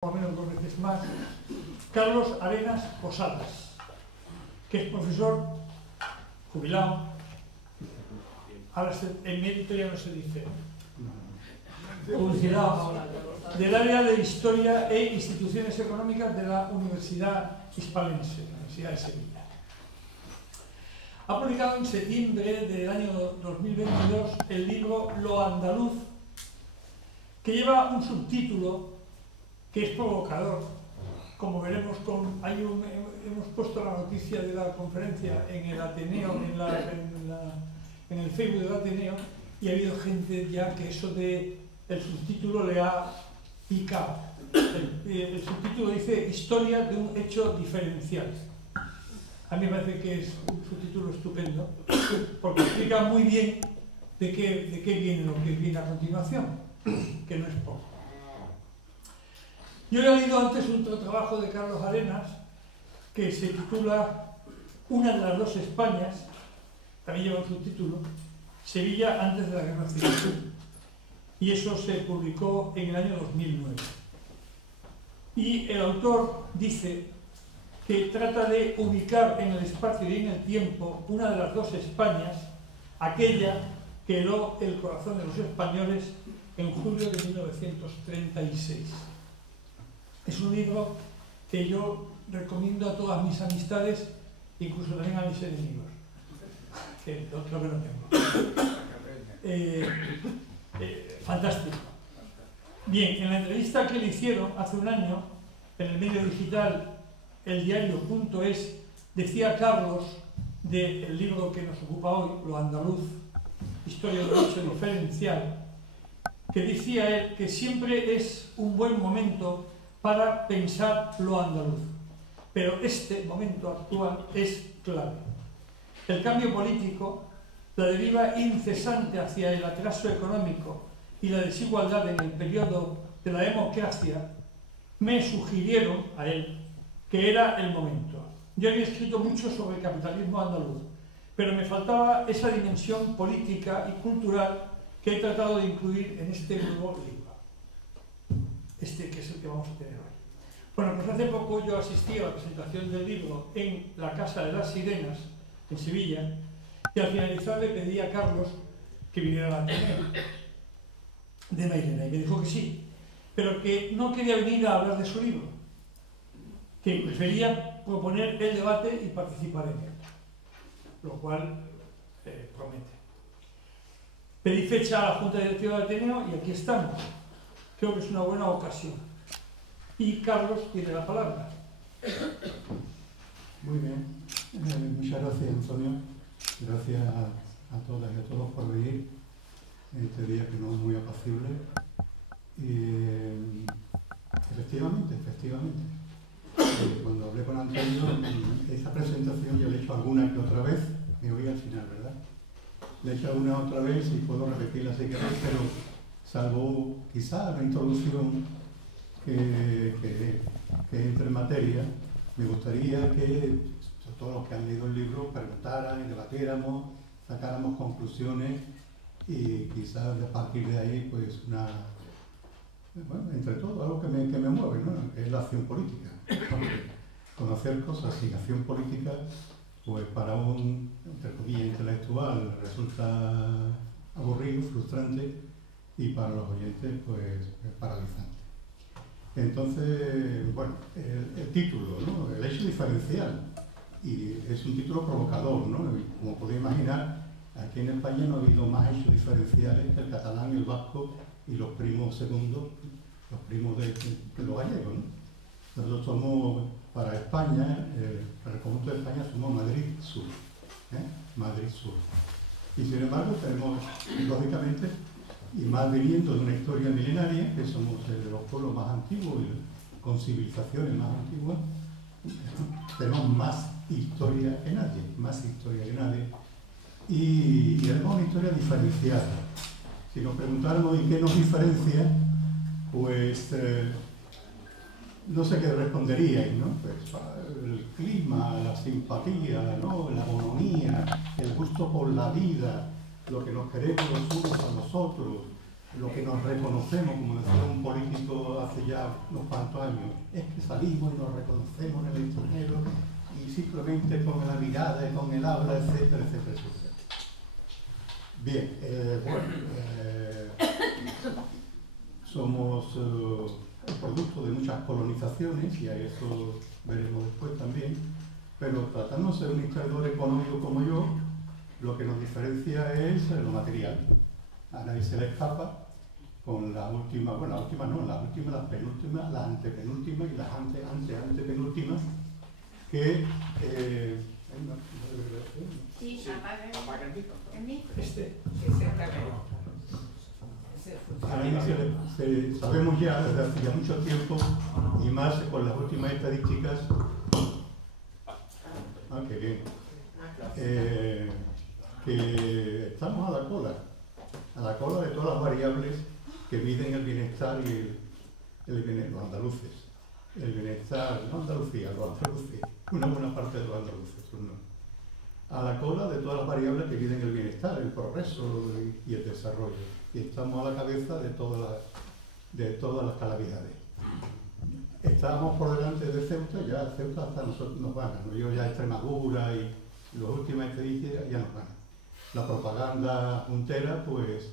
por lo menos 2 veces más, Carlos Arenas Posadas, que es profesor jubilado, ahora en mérito ya no se dice, jubilado, del área de Historia e Instituciones Económicas de la Universidad Hispalense, la Universidad de Sevilla. Ha publicado en septiembre del año 2022 el libro Lo Andaluz, que lleva un subtítulo que es provocador. Como veremos, hemos puesto la noticia de la conferencia en el Ateneo, en el Facebook del Ateneo, y ha habido gente ya que eso de el subtítulo le ha picado. El subtítulo dice Historia de un hecho diferencial. A mí me parece que es un subtítulo estupendo, porque explica muy bien de qué viene lo que viene a continuación, que no es poco. Yo he leído antes otro trabajo de Carlos Arenas que se titula Una de las dos Españas, también lleva un subtítulo, Sevilla antes de la Guerra Civil, y eso se publicó en el año 2009. Y el autor dice que trata de ubicar en el espacio y en el tiempo una de las dos Españas, aquella que heló el corazón de los españoles en julio de 1936. Es un libro que yo recomiendo a todas mis amistades, incluso también a mis enemigos, que lo que no tengo. Fantástico. Bien, en la entrevista que le hicieron hace un año, en el medio digital eldiario.es, decía Carlos, del libro que nos ocupa hoy, Lo Andaluz, Historia de un hecho diferencial, que decía él que siempre es un buen momento para pensar lo andaluz, pero este momento actual es clave. El cambio político, la deriva incesante hacia el atraso económico y la desigualdad en el periodo de la democracia me sugirieron a él que era el momento. Yo había escrito mucho sobre el capitalismo andaluz, pero me faltaba esa dimensión política y cultural que he tratado de incluir en este nuevo libro. Este que es el que vamos a tener hoy. Bueno, pues hace poco yo asistí a la presentación del libro en la Casa de las Sirenas, en Sevilla, y al finalizar le pedí a Carlos que viniera a la Ateneo de Mairena, y me dijo que sí, pero que no quería venir a hablar de su libro, que prefería proponer el debate y participar en él, lo cual promete. Pedí fecha a la Junta Directiva del Ateneo y aquí estamos. Creo que es una buena ocasión. Y Carlos tiene la palabra. Muy bien. Muchas gracias, Antonio. Gracias a todas y a todos por venir en este día que no es muy apacible. Efectivamente. Cuando hablé con Antonio, esa presentación yo le he hecho alguna que otra vez. Me oí al final, ¿verdad? Le he hecho alguna otra vez y puedo repetirla si queréis, pero salvo quizá la introducción que entre en materia, me gustaría que todos los que han leído el libro preguntaran y debatiéramos, sacáramos conclusiones y quizás a partir de ahí, pues entre todo, algo que me mueve, ¿no? Que es la acción política. Conocer cosas sin acción política, pues para un, entre comillas, intelectual resulta aburrido, frustrante, y para los oyentes, pues, paralizante. Entonces, bueno, el título, ¿no? El hecho diferencial, y es un título provocador, ¿no? Y como podéis imaginar, aquí en España no ha habido más hechos diferenciales que el catalán, el vasco y los primos segundos, los primos de los gallegos, ¿no? Nosotros somos, para España, para el conjunto de España, somos Madrid Sur, Madrid Sur. Y sin embargo, tenemos, lógicamente, y más viniendo de una historia milenaria, que somos de los pueblos más antiguos y con civilizaciones más antiguas, tenemos más historia que nadie, y además una historia diferenciada. Si nos preguntáramos en qué nos diferencia, pues no sé qué responderíais, ¿no? Pues el clima, la simpatía, ¿no? La bonomía, el gusto por la vida, lo que nos queremos los unos a los otros, lo que nos reconocemos, como decía un político hace ya unos cuantos años, es que salimos y nos reconocemos en el extranjero y simplemente con la mirada y con el habla, etcétera, etcétera, etcétera. Bien, somos producto de muchas colonizaciones, y a eso veremos después también, pero tratándose de un historiador económico como yo, lo que nos diferencia es lo material. A nadie se le escapa con la última, bueno, la última no, la última, la penúltima, la antepenúltima y las antepenúltimas, que... sí, apaga el micro. Sabemos ya desde hace ya mucho tiempo, y más con las últimas estadísticas, qué bien, que estamos a la cola de todas las variables que miden el bienestar y los andaluces. El bienestar, no Andalucía, los andaluces, una buena parte de los andaluces, no. A la cola de todas las variables que miden el bienestar, el progreso y el desarrollo. Y estamos a la cabeza de todas las calamidades. Estábamos por delante de Ceuta, ya Ceuta hasta nosotros nos gana, ¿no? Yo ya Extremadura y las últimas estadísticas ya nos ganan. La propaganda puntera, pues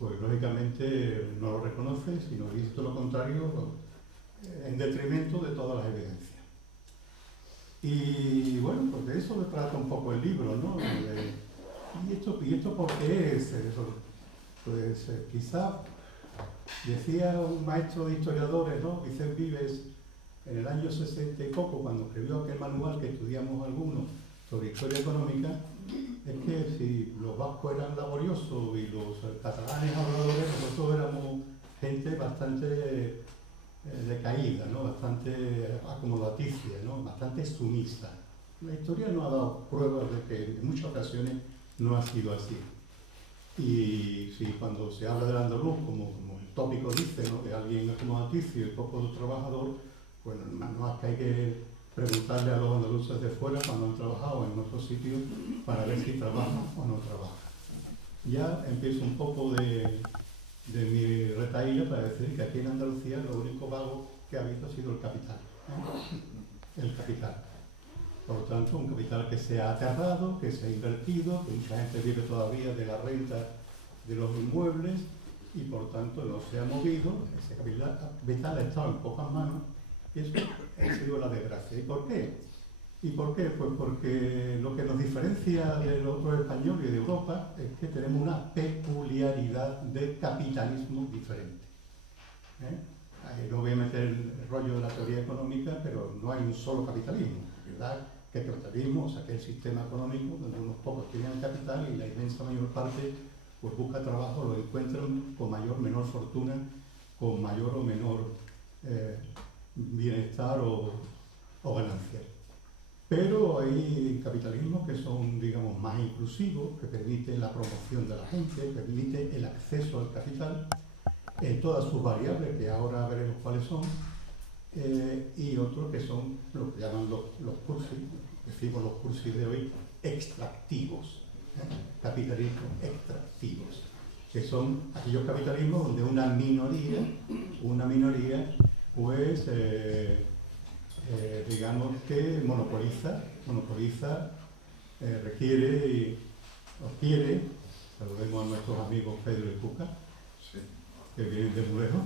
lógicamente no lo reconoce, sino visto lo contrario, en detrimento de todas las evidencias. Y bueno, pues de eso me trata un poco el libro, ¿no? ¿Y esto por qué es? Pues quizá, decía un maestro de historiadores, ¿no? Vicente Vives, en el año 60 y poco, cuando escribió aquel manual que estudiamos algunos sobre historia económica, es que si los vascos eran laboriosos y los catalanes habladores, nosotros éramos gente bastante decaída, ¿no? Bastante acomodaticia, ¿no? Bastante sumisa. La historia no ha dado pruebas de que en muchas ocasiones no ha sido así. Y si cuando se habla del andaluz, como el tópico dice, ¿no? De alguien acomodaticio y poco trabajador, pues no más que hay que preguntarle a los andaluces de fuera cuando han trabajado en otros sitios para ver si trabajan o no trabajan. Ya empiezo un poco de mi retaíla para decir que aquí en Andalucía lo único vago que ha habido ha sido el capital, ¿no? El capital. Por lo tanto, un capital que se ha aterrado, que se ha invertido, que mucha gente vive todavía de la renta de los inmuebles y por tanto no se ha movido. Ese capital ha estado en pocas manos y eso ha sido la desgracia. ¿Y por qué? ¿Y por qué? Pues porque lo que nos diferencia de los otros españoles y de Europa es que tenemos una peculiaridad de capitalismo diferente. No voy a meter el rollo de la teoría económica, pero no hay un solo capitalismo, ¿verdad? Que el capitalismo, o sea, que el sistema económico, donde unos pocos tienen el capital y la inmensa mayor parte pues busca trabajo, lo encuentran con mayor o menor fortuna, con mayor o menor bienestar o ganancia. Pero hay capitalismos que son, digamos, más inclusivos, que permiten la promoción de la gente, permiten el acceso al capital en todas sus variables, que ahora veremos cuáles son, y otros que son lo que llaman los cursis, decimos los cursis de hoy, extractivos, capitalismos extractivos, que son aquellos capitalismos donde una minoría, pues, digamos que monopoliza, requiere o quiere, saludemos a nuestros amigos Pedro y Cuca, sí, que vienen de muy lejos,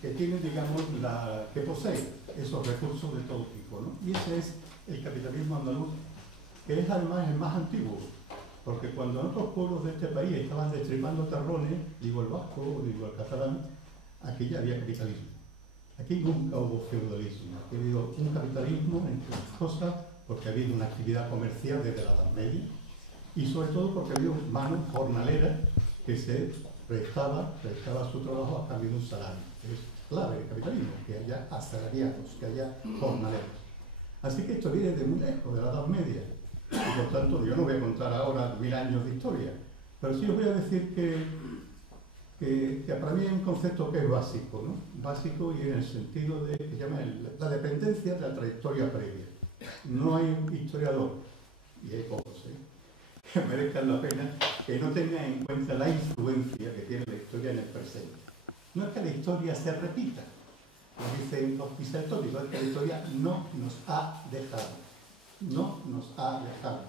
que tienen, digamos, que poseen esos recursos de todo tipo, ¿no? Y ese es el capitalismo andaluz, que es además el más antiguo, porque cuando en otros pueblos de este país estaban destripando terrones, digo el vasco, digo el catalán, aquí ya había capitalismo. Aquí nunca hubo feudalismo, aquí ha habido un capitalismo, entre otras cosas, porque ha habido una actividad comercial desde la Edad Media, y sobre todo porque ha habido mano jornalera que se prestaba su trabajo a cambio de un salario. Es clave el capitalismo, que haya asalariados, que haya jornaleros. Así que esto viene de muy lejos, de la Edad Media. Y por tanto, yo no voy a contar ahora 1000 años de historia, pero sí os voy a decir que para mí hay un concepto que es básico, ¿no? Básico y en el sentido de que se llama la dependencia de la trayectoria previa. No hay un historiador, y hay pocos, que merezcan la pena, que no tengan en cuenta la influencia que tiene la historia en el presente. No es que la historia se repita, como dicen los pisatóricos, es que la historia no nos ha dejado. No nos ha dejado.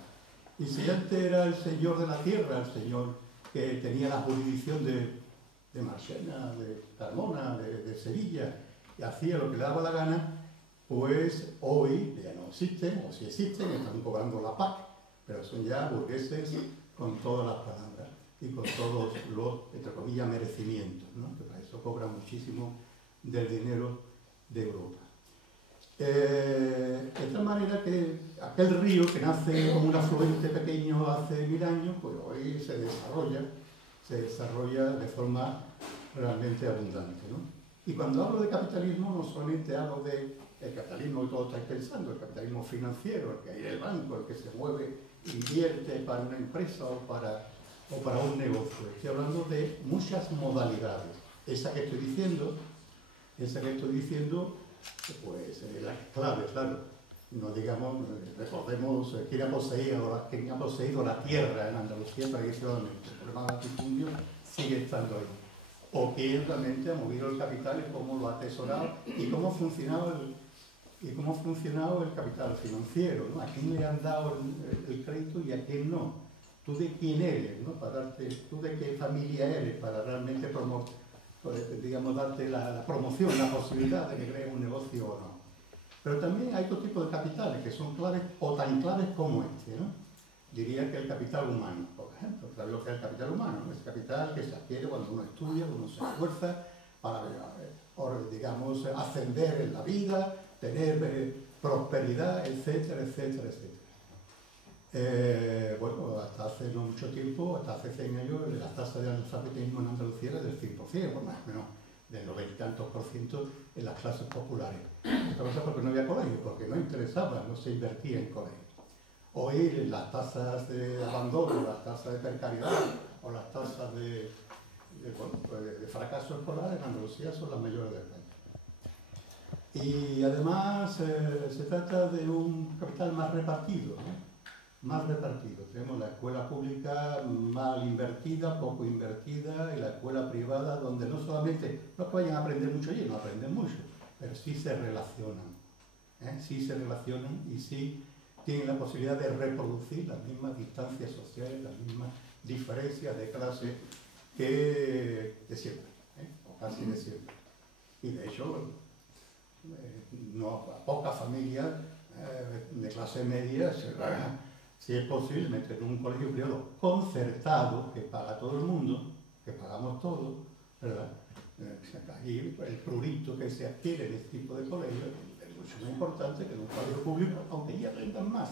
Y si antes era el señor de la tierra, el señor que tenía la jurisdicción de Marchena, de Carmona, de Sevilla, y hacía lo que le daba la gana, pues hoy ya no existen, o si existen, están cobrando la PAC, pero son ya burgueses con todas las palabras y con todos los, entre comillas, merecimientos, ¿no? Que para eso cobran muchísimo del dinero de Europa. De tal manera que aquel río que nace como un afluente pequeño hace 1000 años, pues hoy se desarrolla de forma realmente abundante, ¿no? Y cuando hablo de capitalismo, no solamente hablo del capitalismo que todos estáis pensando, el capitalismo financiero, el que hay en el banco, el que se mueve, invierte para una empresa o para un negocio. Estoy hablando de muchas modalidades. Esa que estoy diciendo, pues las claves, claro. No digamos, recordemos quién ha poseído la tierra en Andalucía tradicionalmente. El problema del latifundio sigue estando ahí. O quién realmente ha movido el capital y cómo lo ha atesorado y cómo ha funcionado el capital financiero, ¿no? A quién le han dado el crédito y a quién no. Tú de quién eres, ¿no? Tú de qué familia eres para realmente darte la promoción, la posibilidad de que crees un negocio o no. Pero también hay otro tipo de capitales que son claves o tan claves como este, ¿no? Diría que el capital humano, por ejemplo. ¿Sabes lo que es el capital humano? Es capital que se adquiere cuando uno estudia, cuando uno se esfuerza para, digamos, ascender en la vida, tener prosperidad, etcétera, etcétera, etcétera. Bueno, hasta hace no mucho tiempo, hasta hace 100 años, la tasa de analfabetismo en Andalucía era del 100%, o más o menos del 90 y tantos por ciento en las clases populares. Esto pasa porque no había colegio, porque no interesaba, no se invertía en colegio. Hoy las tasas de abandono, las tasas de precariedad o las tasas de fracaso escolar en Andalucía son las mayores de España. Y además se trata de un capital más repartido, ¿no? Más repartido. Tenemos la escuela pública mal invertida, poco invertida, y la escuela privada donde no solamente los que vayan a aprender mucho allí, no aprenden mucho, pero sí se relacionan. Sí se relacionan y sí tienen la posibilidad de reproducir las mismas distancias sociales, las mismas diferencias de clase que de siempre, o casi de siempre. Y de hecho, pocas familias de clase media si es posible meter en un colegio privado concertado que paga todo el mundo, que pagamos todos, ¿verdad? Ahí el prurito que se adquiere en este tipo de colegios es mucho más importante que en un colegio público, aunque ya aprendan más,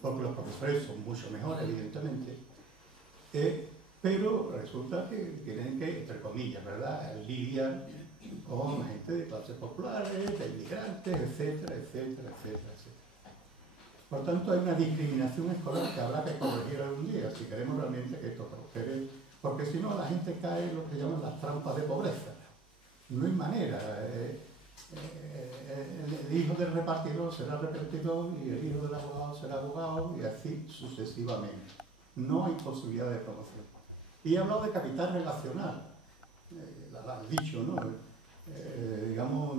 porque los profesores son mucho mejores, evidentemente, pero resulta que tienen que, entre comillas, ¿verdad?, lidiar con gente de clases populares, de inmigrantes, etcétera, etcétera, etcétera, etcétera. Por tanto, hay una discriminación escolar que habrá que corregir algún día, si queremos realmente que esto prospere, porque si no la gente cae en lo que llaman las trampas de pobreza. No hay manera. El hijo del repartidor será repartidor y el hijo del abogado será abogado y así sucesivamente. No hay posibilidad de promoción. Y he hablado de capital relacional. Lo has dicho, ¿no? Digamos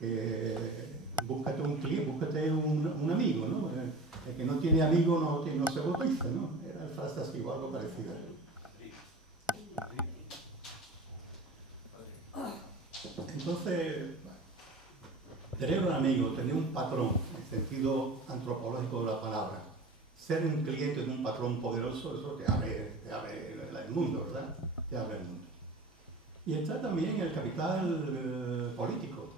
que búscate un cliente, búscate un amigo, ¿no? El que no tiene amigo no se bautiza, ¿no? Era el frase así o algo parecido. Entonces, tener un amigo, tener un patrón, en el sentido antropológico de la palabra, ser un cliente de un patrón poderoso, eso te abre el mundo, ¿verdad? Te abre el mundo. Y está también el capital político.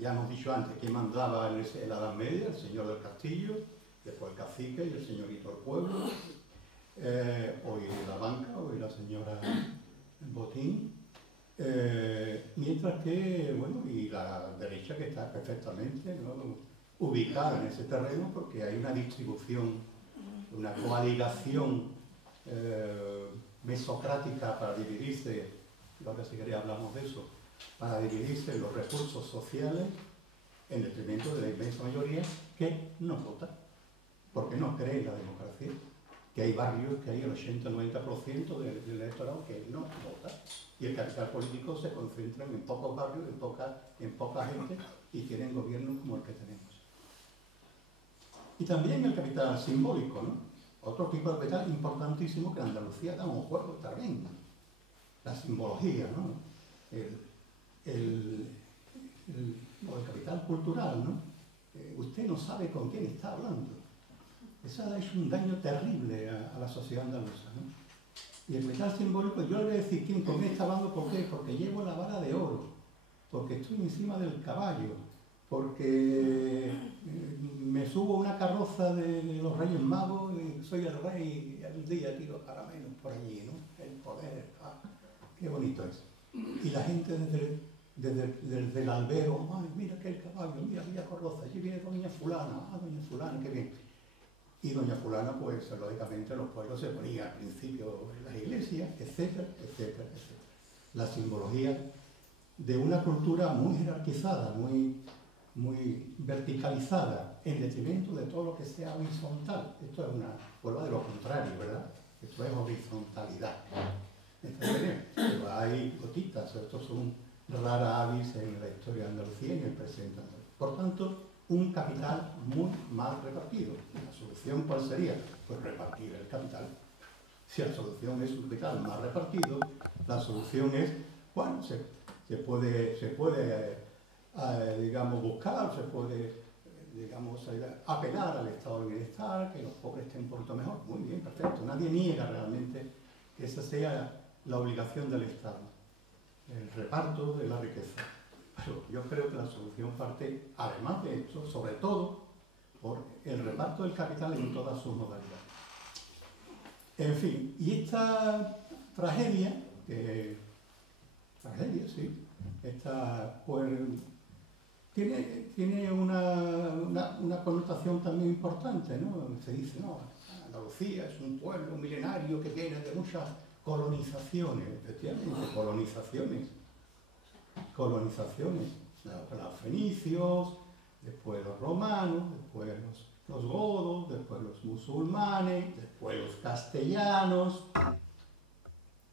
Ya hemos dicho antes que mandaba en la Edad Media, el señor del castillo, después el cacique y el señorito del pueblo, hoy la banca, hoy la señora Botín, mientras que, bueno, y la derecha que está perfectamente, ¿no?, ubicada en ese terreno porque hay una distribución, una coaligación mesocrática para dividirse, y ahora si queréis hablamos de eso, para dividirse los recursos sociales en detrimento de la inmensa mayoría que no vota, porque no cree en la democracia, que hay barrios que hay el 80-90% del electorado que no vota, y el capital político se concentra en pocos barrios, en poca gente, y tienen gobiernos como el que tenemos. Y también el capital simbólico, ¿no? Otro tipo de capital importantísimo que en Andalucía da un juego también, la simbología, ¿no? El capital cultural, ¿no? Usted no sabe con quién está hablando. Eso ha hecho un daño terrible a la sociedad andaluza, ¿no? Y el capital simbólico, yo le voy a decir con quién está hablando, ¿por qué? Porque llevo la vara de oro, porque estoy encima del caballo, porque me subo a una carroza de los Reyes Magos y soy el rey y un día tiro caramelos por allí, ¿no? El poder, qué bonito es. Y la gente desde el albero, ay, mira que el caballo, mira aquella carroza, allí viene doña fulana, doña fulana, qué bien. Y doña fulana, pues lógicamente los pueblos se ponían al principio en las iglesias, etcétera, etcétera, etcétera. La simbología de una cultura muy jerarquizada, muy verticalizada, en detrimento de todo lo que sea horizontal. Esto es una prueba de lo contrario, ¿verdad? Esto es horizontalidad. Pero hay gotitas, estos son raras avis en la historia de Andalucía y en el presente andaluz. Por tanto, un capital muy mal repartido. ¿La solución cuál sería? Pues repartir el capital. Si la solución es un capital mal repartido, la solución es, bueno, se puede digamos, buscar, se puede, digamos, apelar al estado de bienestar, que los pobres estén un poquito mejor. Muy bien, perfecto. Nadie niega realmente que esa sea la obligación del Estado, el reparto de la riqueza. Pero yo creo que la solución parte, además de esto, sobre todo, por el reparto del capital en todas sus modalidades. En fin, y esta tragedia, sí, esta, pues, tiene una connotación también importante, ¿no? Se dice, no, Andalucía es un pueblo milenario que viene de muchas colonizaciones, efectivamente, colonizaciones. Los fenicios, después los romanos, después los godos, después los musulmanes, después los castellanos,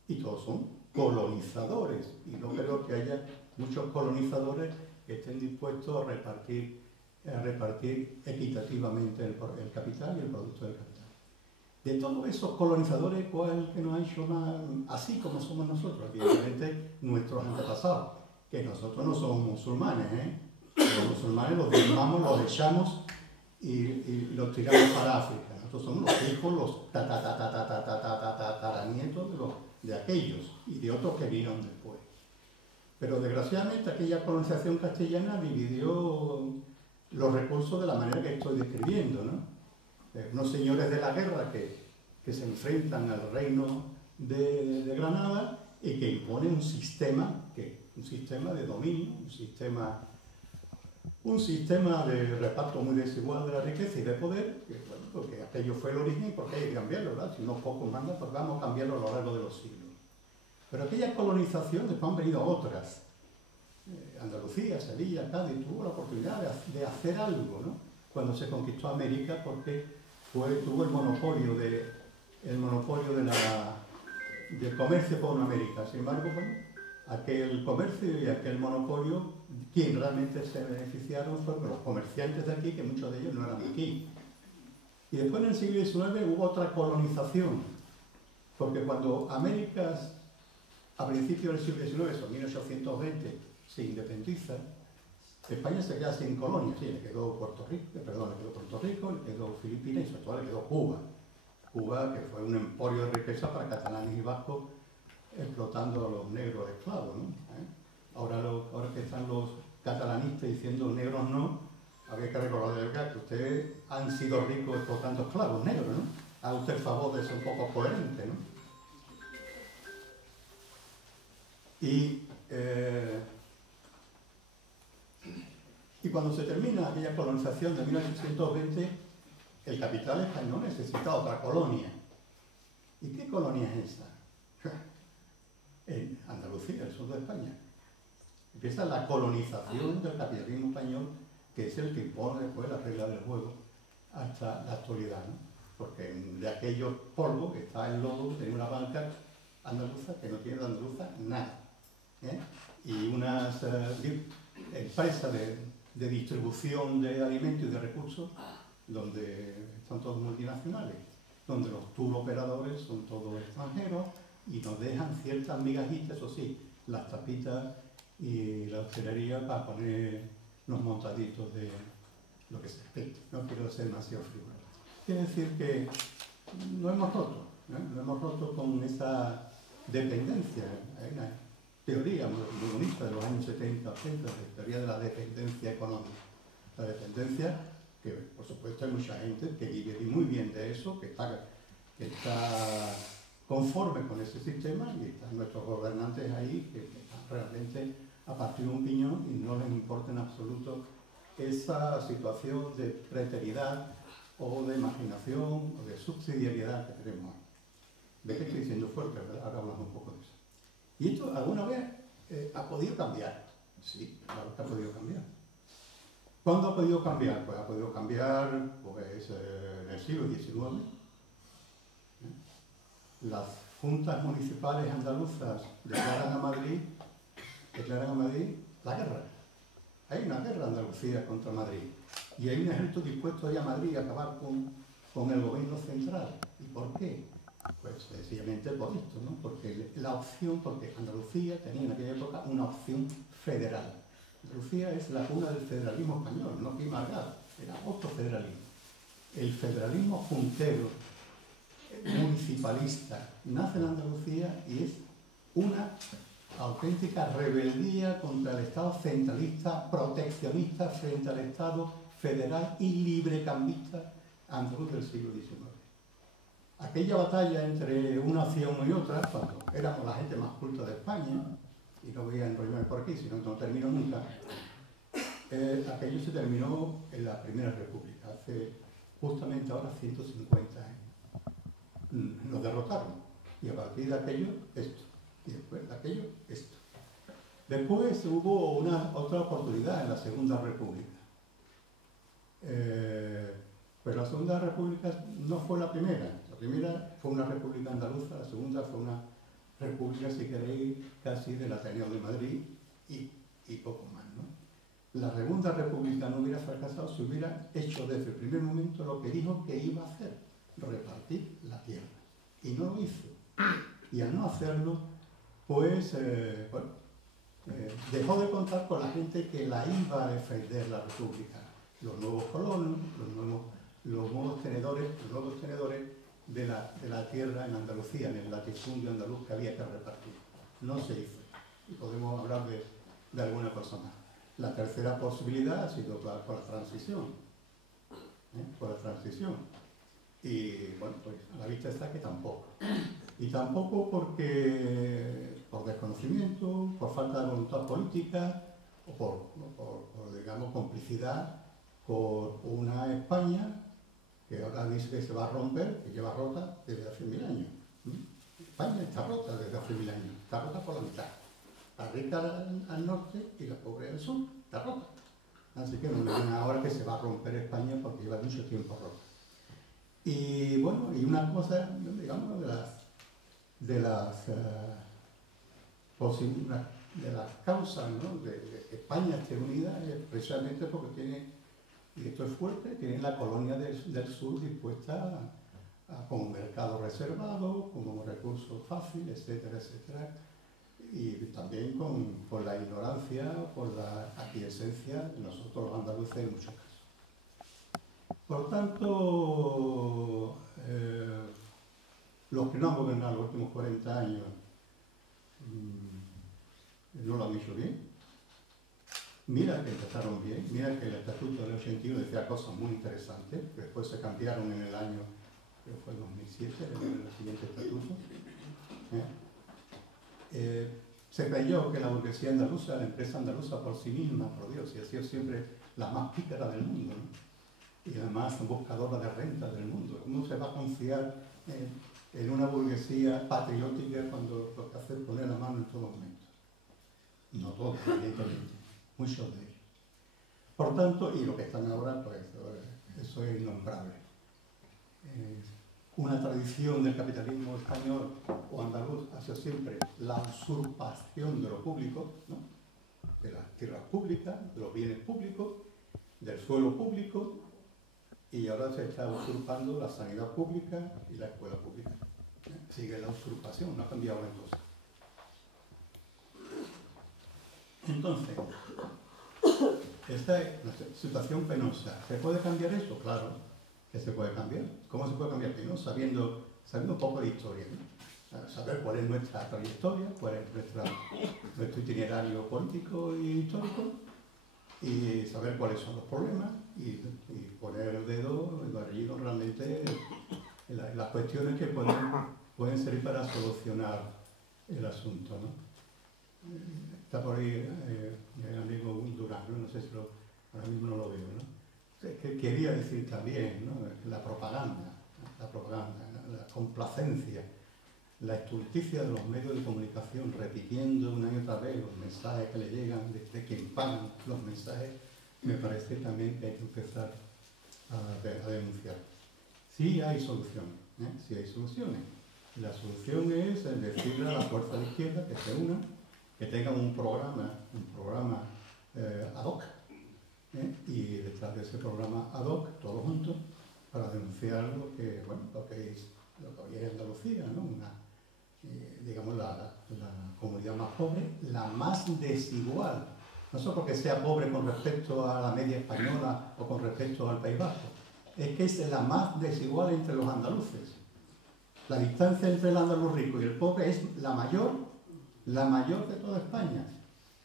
y todos son colonizadores, y no creo que haya muchos colonizadores que estén dispuestos a repartir equitativamente el capital y el producto del capital. De todos esos colonizadores, ¿cuál es el que nos ha hecho más así como somos nosotros? Evidentemente, nuestros antepasados, que nosotros no somos musulmanes, ¿eh? Los musulmanes los diezmamos, los echamos y los tiramos para África. Nosotros somos los hijos, los tataranietos de aquellos y de otros que vieron después. Pero desgraciadamente aquella colonización castellana dividió los recursos de la manera que estoy describiendo, ¿no? Unos señores de la guerra que se enfrentan al reino de Granada y que imponen un sistema de dominio, un sistema de reparto muy desigual de la riqueza y de poder, que, bueno, porque aquello fue el origen y porque hay que cambiarlo, ¿verdad? Si unos pocos mandan, pues vamos a cambiarlo a lo largo de los siglos. Pero aquella colonización, después han venido otras. Andalucía, Sevilla, Cádiz, tuvo la oportunidad de hacer algo, ¿no? Cuando se conquistó América, porque tuvo el monopolio del comercio con América. Sin embargo, bueno, aquel comercio y aquel monopolio, quien realmente se beneficiaron fueron los comerciantes de aquí, que muchos de ellos no eran de aquí. Y después en el siglo XIX hubo otra colonización, porque cuando América, a principios del siglo XIX, eso, 1820, se independiza, España se queda sin colonias, sí, le quedó Puerto Rico, le quedó Filipinas y sobre todo le quedó Cuba. Cuba, que fue un emporio de riqueza para catalanes y vascos, explotando a los negros esclavos, ¿no? Ahora que están los catalanistas diciendo negros no, había que recordar que ustedes han sido ricos explotando esclavos negros, ¿no? Haga usted el favor de ser un poco coherente, ¿no? Y cuando se termina aquella colonización de 1820, el capital español necesita otra colonia. ¿Y qué colonia es esa? En Andalucía, el sur de España. Empieza la colonización del capitalismo español, que es el que impone después la regla del juego hasta la actualidad, ¿no? porque de aquellos polvos está el lodo de una banca andaluza que no tiene de andaluza nada, ¿eh? Y unas empresas de distribución de alimentos y de recursos donde están todos multinacionales, donde los tour operadores son todos extranjeros y nos dejan ciertas migajitas, eso sí, las tapitas y la hostelería para poner los montaditos de lo que se expecta. No quiero ser demasiado frívolo. Quiere decir que no hemos roto, ¿no? No hemos roto con esa dependencia. Hay una teoría muy bonita de los años 70, 80, la teoría de la dependencia económica. La dependencia, que por supuesto hay mucha gente que vive muy bien de eso, que está conforme con ese sistema, y están nuestros gobernantes ahí que están realmente a partir de un piñón y no les importa en absoluto esa situación de preteridad o de imaginación o de subsidiariedad que tenemos. ¿De qué estoy diciendo fuerte, verdad? Ahora hablamos un poco de eso. ¿Y esto alguna vez ha podido cambiar? Sí, claro que ha podido cambiar. ¿Cuándo ha podido cambiar? Pues ha podido cambiar pues, en el siglo XIX. Las juntas municipales andaluzas declaran a Madrid la guerra. Hay una guerra en Andalucía contra Madrid y hay un ejército dispuesto a ir a Madrid a acabar con el gobierno central. ¿Y por qué? Pues sencillamente por esto, ¿no? Porque Andalucía tenía en aquella época una opción federal. Andalucía es la cuna del federalismo español, no que Margal, era otro federalismo. El federalismo juntero, municipalista, nace en Andalucía y es una auténtica rebeldía contra el Estado centralista, proteccionista frente al Estado federal y librecambista andaluz del siglo XIX. Aquella batalla entre una opción y otra, cuando éramos la gente más culta de España, y no voy a enrollarme por aquí, sino que no termino nunca, aquello se terminó en la Primera República, hace justamente ahora 150 años. Nos derrotaron, y a partir de aquello, esto. Y después de aquello, esto. Después hubo otra oportunidad en la Segunda República. Pero la Segunda República no fue la primera. La primera fue una república andaluza, la segunda fue una república, si queréis, casi del Ateneo de Madrid y poco más, ¿no? La Segunda República no hubiera fracasado si hubiera hecho desde el primer momento lo que dijo que iba a hacer, repartir la tierra. Y no lo hizo. Y al no hacerlo, pues, dejó de contar con la gente que la iba a defender la República. Los nuevos colonos, los nuevos tenedores de la tierra en Andalucía, en el latifundio andaluz que había que repartir. No se hizo. Y podemos hablar de alguna cosa más. La tercera posibilidad ha sido por la transición. Por la transición. Y bueno, pues a la vista está que tampoco. Y tampoco porque por desconocimiento, por falta de voluntad política o por digamos, complicidad con una España que ahora dice que se va a romper, que lleva rota desde hace 1000 años. España está rota desde hace 1000 años, está rota por la mitad. La rica al norte y la pobre al sur, está rota. Así que no me digan ahora que se va a romper España porque lleva mucho tiempo rota. Y bueno, y una cosa, digamos, de las causas, ¿no? de que España esté unida es precisamente porque tiene, y esto es fuerte, tiene la colonia del sur dispuesta como mercado reservado, como recurso fácil, etcétera, etcétera, y también con la ignorancia, por la aquiescencia de nosotros los andaluces en muchos casos. Por tanto, los que no han gobernado los últimos 40 años no lo han hecho bien. Mira que empezaron bien, mira que el Estatuto del 81 decía cosas muy interesantes, que después se cambiaron en el año, creo que fue el 2007, en el siguiente estatuto. Se creyó que la burguesía andaluza, la empresa andaluza por sí misma, por Dios, y ha sido siempre la más pícara del mundo, ¿no? Y además buscadora de renta del mundo. ¿Cómo se va a confiar en una burguesía patriótica cuando lo que hace es poner la mano en todo momento? No todos, evidentemente, muchos de ellos. Por tanto, y lo que están ahora, pues eso es innombrable. una tradición del capitalismo español o andaluz ha sido siempre la usurpación de lo público, ¿no? De las tierras públicas, de los bienes públicos, del suelo público, y ahora se está usurpando la sanidad pública y la escuela pública. Sigue la usurpación, no ha cambiado la cosa. Entonces, esta es una situación penosa. ¿Se puede cambiar eso? Claro que se puede cambiar. ¿Cómo se puede cambiar? Primero, sabiendo un poco de historia, ¿no? Saber cuál es nuestra trayectoria, cuál es nuestro itinerario político y histórico, y saber cuáles son los problemas y poner el dedo allí realmente en las cuestiones que pueden servir para solucionar el asunto, ¿no? Está por ahí el amigo Durán, no sé si ahora mismo no lo veo, ¿no? Que quería decir también, ¿no? La propaganda, la complacencia, la estulticia de los medios de comunicación, repitiendo una y otra vez los mensajes que le llegan de quien pagan los mensajes, me parece también que hay que empezar a denunciar. Sí hay soluciones, sí hay soluciones. La solución es decirle a la fuerza de izquierda que se una, que tengan un programa ad hoc, y detrás de ese programa ad hoc, todos juntos, para denunciar lo que había en Andalucía, ¿no? Digamos la comunidad más pobre, la más desigual, no solo porque sea pobre con respecto a la media española o con respecto al País Vasco, es que es la más desigual entre los andaluces. La distancia entre el andaluz rico y el pobre es la mayor de toda España.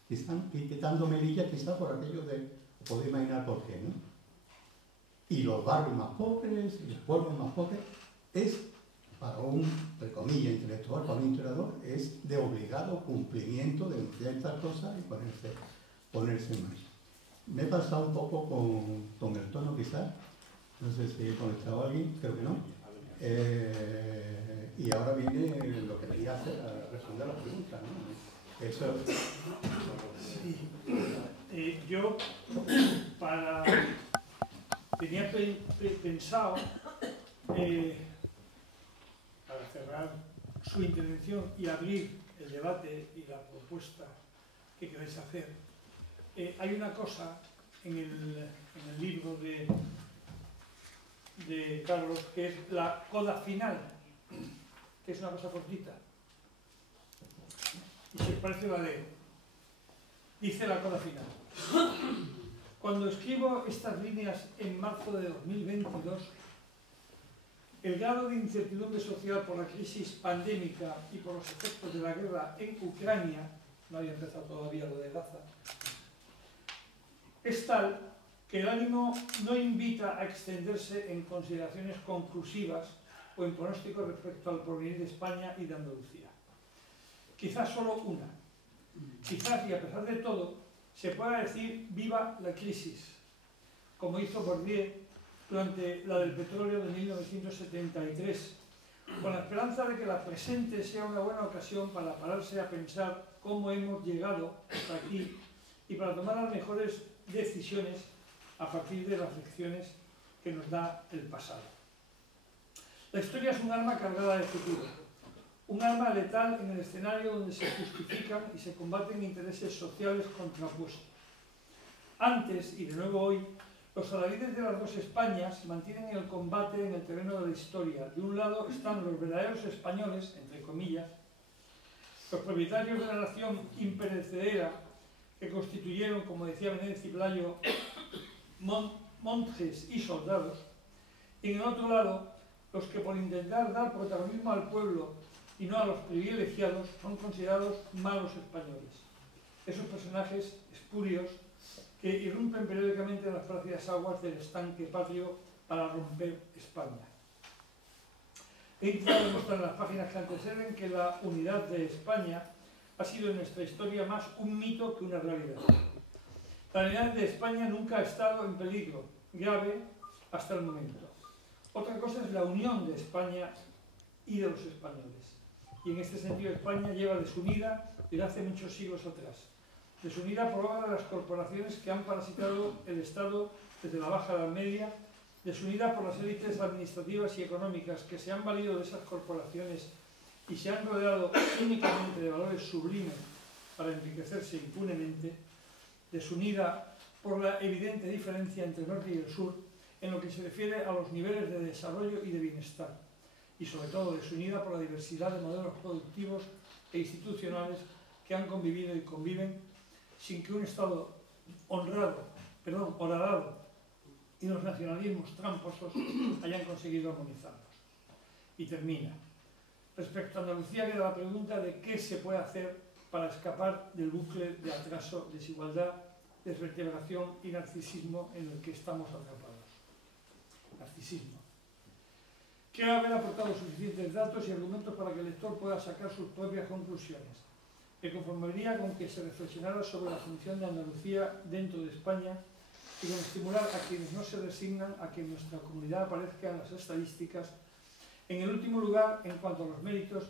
Y están quitando Melilla quizá por aquello de, podéis imaginar por qué, ¿no? Y los barrios más pobres y los pueblos más pobres es, para un, entre comillas, intelectual, para un historiador, es de obligado cumplimiento de estas cosas y ponerse en marcha. Me he pasado un poco con el tono quizás, no sé si he conectado a alguien, creo que no. Y ahora viene lo que quería hacer, a responder a las preguntas, ¿no? Eso. Sí. Yo tenía pensado para cerrar su intervención y abrir el debate y la propuesta que queréis hacer. Hay una cosa en el libro de Carlos que es la coda final, que es una cosa cortita. Y si os parece la leo. Dice la coda final. Cuando escribo estas líneas en marzo de 2022, el grado de incertidumbre social por la crisis pandémica y por los efectos de la guerra en Ucrania, no había empezado todavía lo de Gaza, es tal que el ánimo no invita a extenderse en consideraciones conclusivas o en pronósticos respecto al porvenir de España y de Andalucía. Quizás solo una. Quizás, y a pesar de todo, se pueda decir viva la crisis, como hizo Bourdieu durante la del petróleo de 1973, con la esperanza de que la presente sea una buena ocasión para pararse a pensar cómo hemos llegado hasta aquí y para tomar las mejores decisiones a partir de las lecciones que nos da el pasado. La historia es un arma cargada de futuro, un arma letal en el escenario donde se justifican y se combaten intereses sociales contrapuestos. Antes, y de nuevo hoy, los alarides de las dos Españas mantienen el combate en el terreno de la historia. De un lado están los verdaderos españoles, entre comillas, los propietarios de la nación imperecedera que constituyeron, como decía Benédez y Pelayo, monjes y soldados, y en el otro lado, los que por intentar dar protagonismo al pueblo y no a los privilegiados son considerados malos españoles. Esos personajes espurios que irrumpen periódicamente en las plácidas aguas del estanque patrio para romper España. He intentado demostrar en las páginas que anteceden que la unidad de España ha sido en nuestra historia más un mito que una realidad. La unidad de España nunca ha estado en peligro grave hasta el momento. Otra cosa es la unión de España y de los españoles. Y en este sentido España lleva desunida desde hace muchos siglos atrás. Desunida por obra de las corporaciones que han parasitado el Estado desde la Baja Edad Media, desunida por las élites administrativas y económicas que se han valido de esas corporaciones y se han rodeado únicamente de valores sublimes para enriquecerse impunemente, desunida por la evidente diferencia entre el norte y el sur en lo que se refiere a los niveles de desarrollo y de bienestar, y sobre todo desunida por la diversidad de modelos productivos e institucionales que han convivido y conviven sin que un Estado horadado y los nacionalismos tramposos hayan conseguido armonizarlos. Y termina. Respecto a Andalucía queda la pregunta de qué se puede hacer para escapar del bucle de atraso, desigualdad, desvertebración y narcisismo en el que estamos atrapados. Narcisismo. Quiero haber aportado suficientes datos y argumentos para que el lector pueda sacar sus propias conclusiones. Me conformaría con que se reflexionara sobre la función de Andalucía dentro de España y con estimular a quienes no se resignan a que en nuestra comunidad aparezcan las estadísticas en el último lugar en cuanto a los méritos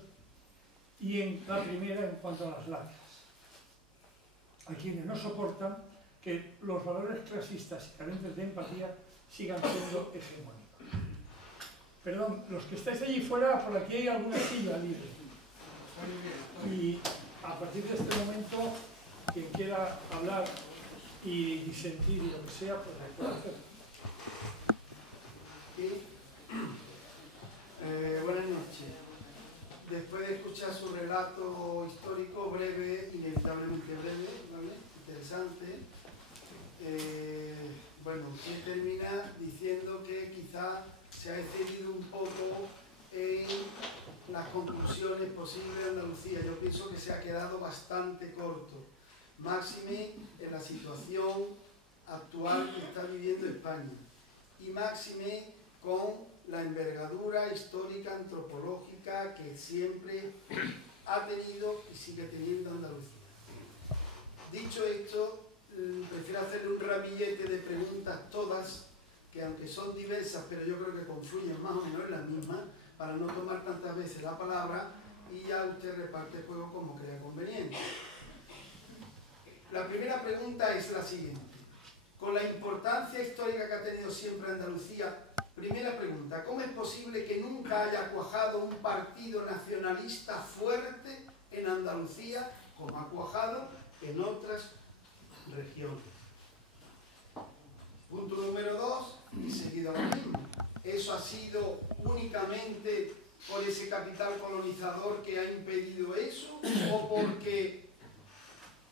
y en la primera en cuanto a las lágrimas. A quienes no soportan que los valores clasistas y carentes de empatía sigan siendo hegemónicos. Perdón, los que estáis allí fuera, por aquí hay alguna silla libre. Y a partir de este momento, quien quiera hablar y disentir y lo que sea, pues lo puede hacer. Buenas noches. Después de escuchar su relato histórico breve, inevitablemente breve, ¿vale? Interesante, bueno, usted termina diciendo que quizá se ha excedido un poco en las conclusiones posibles de Andalucía. Yo pienso que se ha quedado bastante corto, máxime en la situación actual que está viviendo España y máxime con la envergadura histórica, antropológica que siempre ha tenido y sigue teniendo Andalucía. Dicho esto, prefiero hacerle un ramillete de preguntas todas, que aunque son diversas, pero yo creo que confluyen más o menos en la misma, para no tomar tantas veces la palabra y ya usted reparte el juego como crea conveniente. La primera pregunta es la siguiente. Con la importancia histórica que ha tenido siempre Andalucía, primera pregunta, ¿cómo es posible que nunca haya cuajado un partido nacionalista fuerte en Andalucía como ha cuajado en otras regiones? Punto número 2, y seguido lo mismo. ¿Eso ha sido únicamente por ese capital colonizador que ha impedido eso? ¿O porque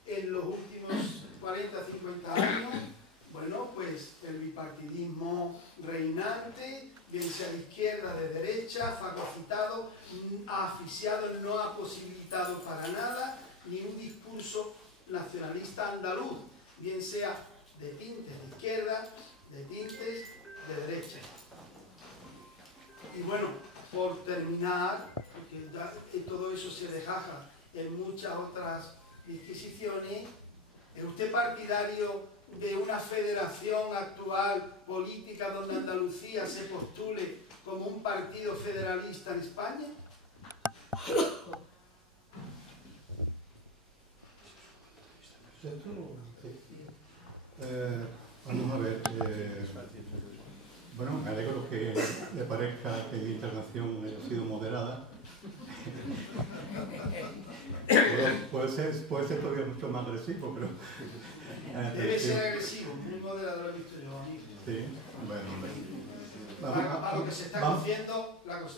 en los últimos 40, 50 años, bueno, pues el bipartidismo reinante, bien sea de izquierda, de derecha, fagocitado, ha asfixiado, no ha posibilitado para nada ni un discurso nacionalista andaluz, bien sea de tintes de izquierda, de tintes de derecha? Y bueno, por terminar, porque todo eso se dejaja en muchas otras disquisiciones, ¿es usted partidario de una federación actual política donde Andalucía se postule como un partido federalista en España? Vamos a ver. Bueno, me alegro que le parezca que mi intervención haya sido moderada. Puede ser todavía mucho más agresivo, pero... Debe ser agresivo, muy moderado lo he visto yo, amigo. Sí, bueno. Para lo que se está cociendo, lo que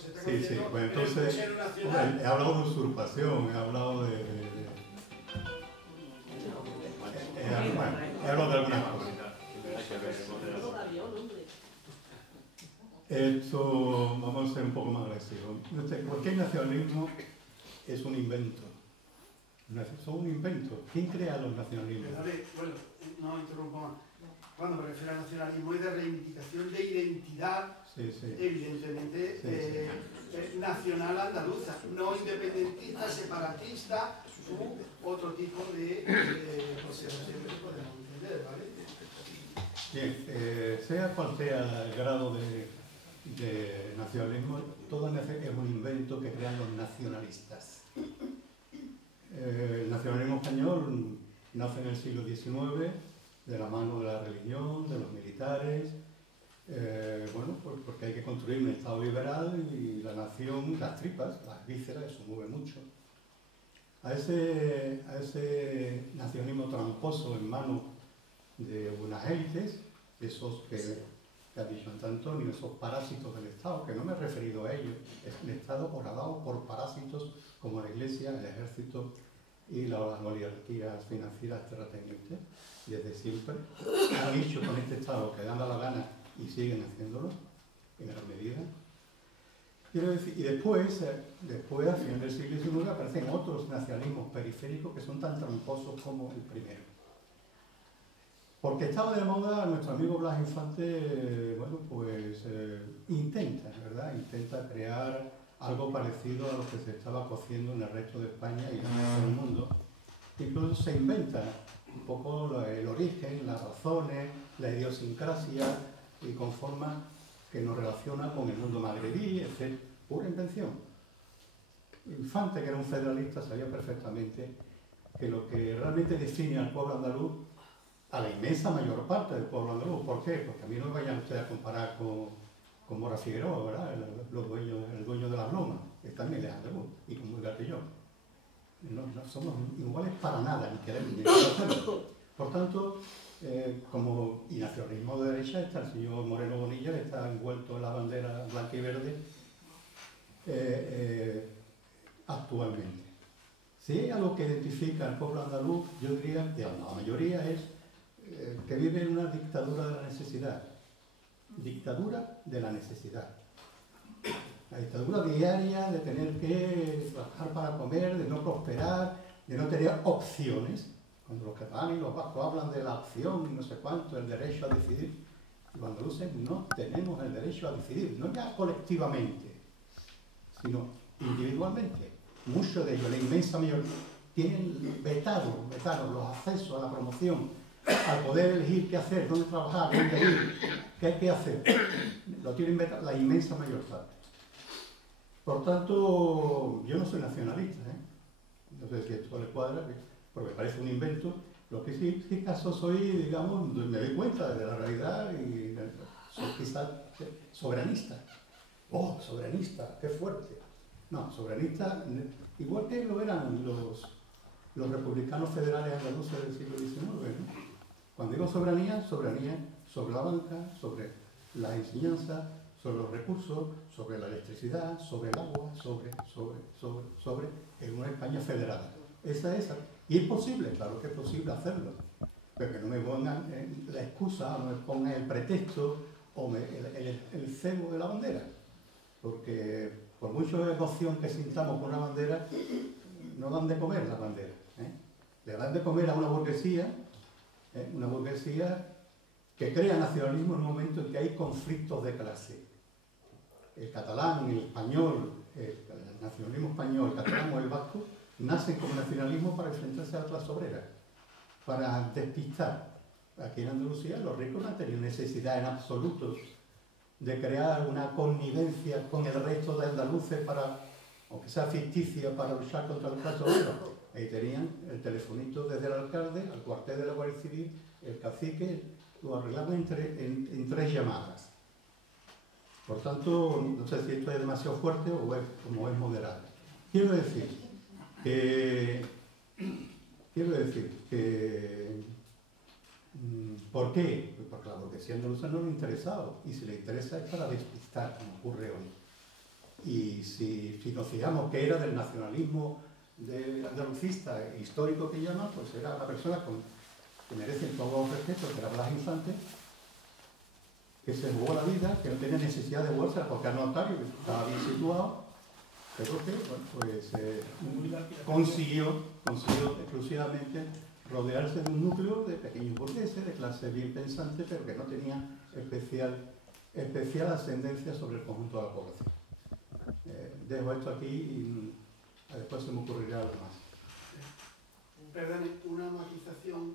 se está cociendo, sí, pues entonces, en el nacional. he hablado de usurpación, he hablado de algunas cosas. Esto, vamos a ser un poco más agresivos. Cualquier nacionalismo es un invento. Son un invento. ¿Quién crea los nacionalismos? Bueno, no interrumpo más. Cuando me refiero al nacionalismo es de reivindicación de identidad, evidentemente nacional andaluza, no independentista, separatista u otro tipo de consideración que podemos entender, ¿vale? Bien, sea cual sea el grado de nacionalismo, todo es un invento que crean los nacionalistas. El nacionalismo español nace en el siglo XIX de la mano de la religión, de los militares, Bueno, pues porque hay que construir un Estado liberal y la nación, las tripas, las vísceras, eso mueve mucho. A ese nacionalismo tramposo en manos de unas élites, esos que ha dicho Antonio, esos parásitos del Estado, que no me he referido a ellos, es el Estado horadado por parásitos como la Iglesia, el Ejército y las oligarquías financieras terratenientes, desde siempre han hecho con este Estado que dan la gana y siguen haciéndolo en gran medida. Quiero decir, y después, a final del siglo XIX, aparecen otros nacionalismos periféricos que son tan tramposos como el primero. Porque estaba de moda nuestro amigo Blas Infante, bueno, pues intenta, ¿verdad? Intenta crear algo parecido a lo que se estaba cociendo en el resto de España y en el resto del mundo. Incluso se inventa un poco el origen, las razones, la idiosincrasia y conforma que nos relaciona con el mundo magrebí, etc. Pura invención. Infante, que era un federalista, sabía perfectamente que lo que realmente define al pueblo andaluz, a la inmensa mayor parte del pueblo andaluz, ¿por qué? Porque a mí no me vayan ustedes a comparar con Mora Figueroa, ¿verdad? El dueño de las lomas, que también es andaluz, y con Mulgar que yo. No somos iguales para nada, ni queremos ni hacerlo. Por tanto, como y nacionalismo de derecha, está el señor Moreno Bonilla, que está envuelto en la bandera blanca y verde actualmente. Si hay algo que identifica al pueblo andaluz, yo diría que la mayoría es que vive en una dictadura de la necesidad. Dictadura de la necesidad. La dictadura diaria de tener que trabajar para comer, de no prosperar, de no tener opciones. Cuando los catalanes y los vascos hablan de la opción y no sé cuánto, el derecho a decidir, los andaluces no tenemos el derecho a decidir, no ya colectivamente, sino individualmente. Muchos de ellos, la inmensa mayoría, tienen vetados los accesos a la promoción, al poder elegir qué hacer, dónde trabajar, dónde ir, qué hay que hacer. Lo tienen vetado la inmensa mayor parte. Por tanto, yo no soy nacionalista, no sé si esto le cuadra, porque me parece un invento. Lo que sí caso soy, digamos, me doy cuenta de la realidad y soy quizás soberanista. ¡Oh, soberanista! ¡Qué fuerte! No, soberanista, igual que lo eran los republicanos federales andaluces del siglo XIX, ¿no? Cuando digo soberanía, soberanía sobre la banca, sobre la enseñanza, sobre los recursos, sobre la electricidad, sobre el agua, sobre en una España federada. Esa. Y es posible, claro que es posible hacerlo, pero que no me pongan la excusa, no me pongan el pretexto o el cebo de la bandera, porque por mucha emoción que sintamos por una bandera, no dan de comer las banderas. Le dan de comer a una burguesía que crea nacionalismo en un momento en que hay conflictos de clase. El catalán, el español, el nacionalismo español, el catalán o el vasco, nacen como nacionalismo para enfrentarse a la clase obrera, para despistar. Aquí en Andalucía los ricos no han tenido necesidad en absoluto de crear una connivencia con el resto de andaluces para, aunque sea ficticia, para luchar contra la clase obrera. Ahí tenían el telefonito desde el alcalde al cuartel de la Guardia Civil, el cacique, lo arreglaban en 3 llamadas. Por tanto, no sé si esto es demasiado fuerte o es moderado. Quiero decir que ¿por qué? Pues porque la burguesía andaluza no le ha interesado, y si le interesa es para despistar, como ocurre hoy. Y si nos fijamos que era del nacionalismo andalucista histórico que llama, pues era una persona que merece todo el respeto, que era Blas Infante, que se jugó la vida, que no tenía necesidad de bolsa porque era notario, que estaba bien situado, pero que bueno, pues, consiguió exclusivamente rodearse de un núcleo de pequeños burgueses, de clase bien pensante, pero que no tenía especial ascendencia sobre el conjunto de la población. Dejo esto aquí y después se me ocurrirá algo más. Perdón, una matización,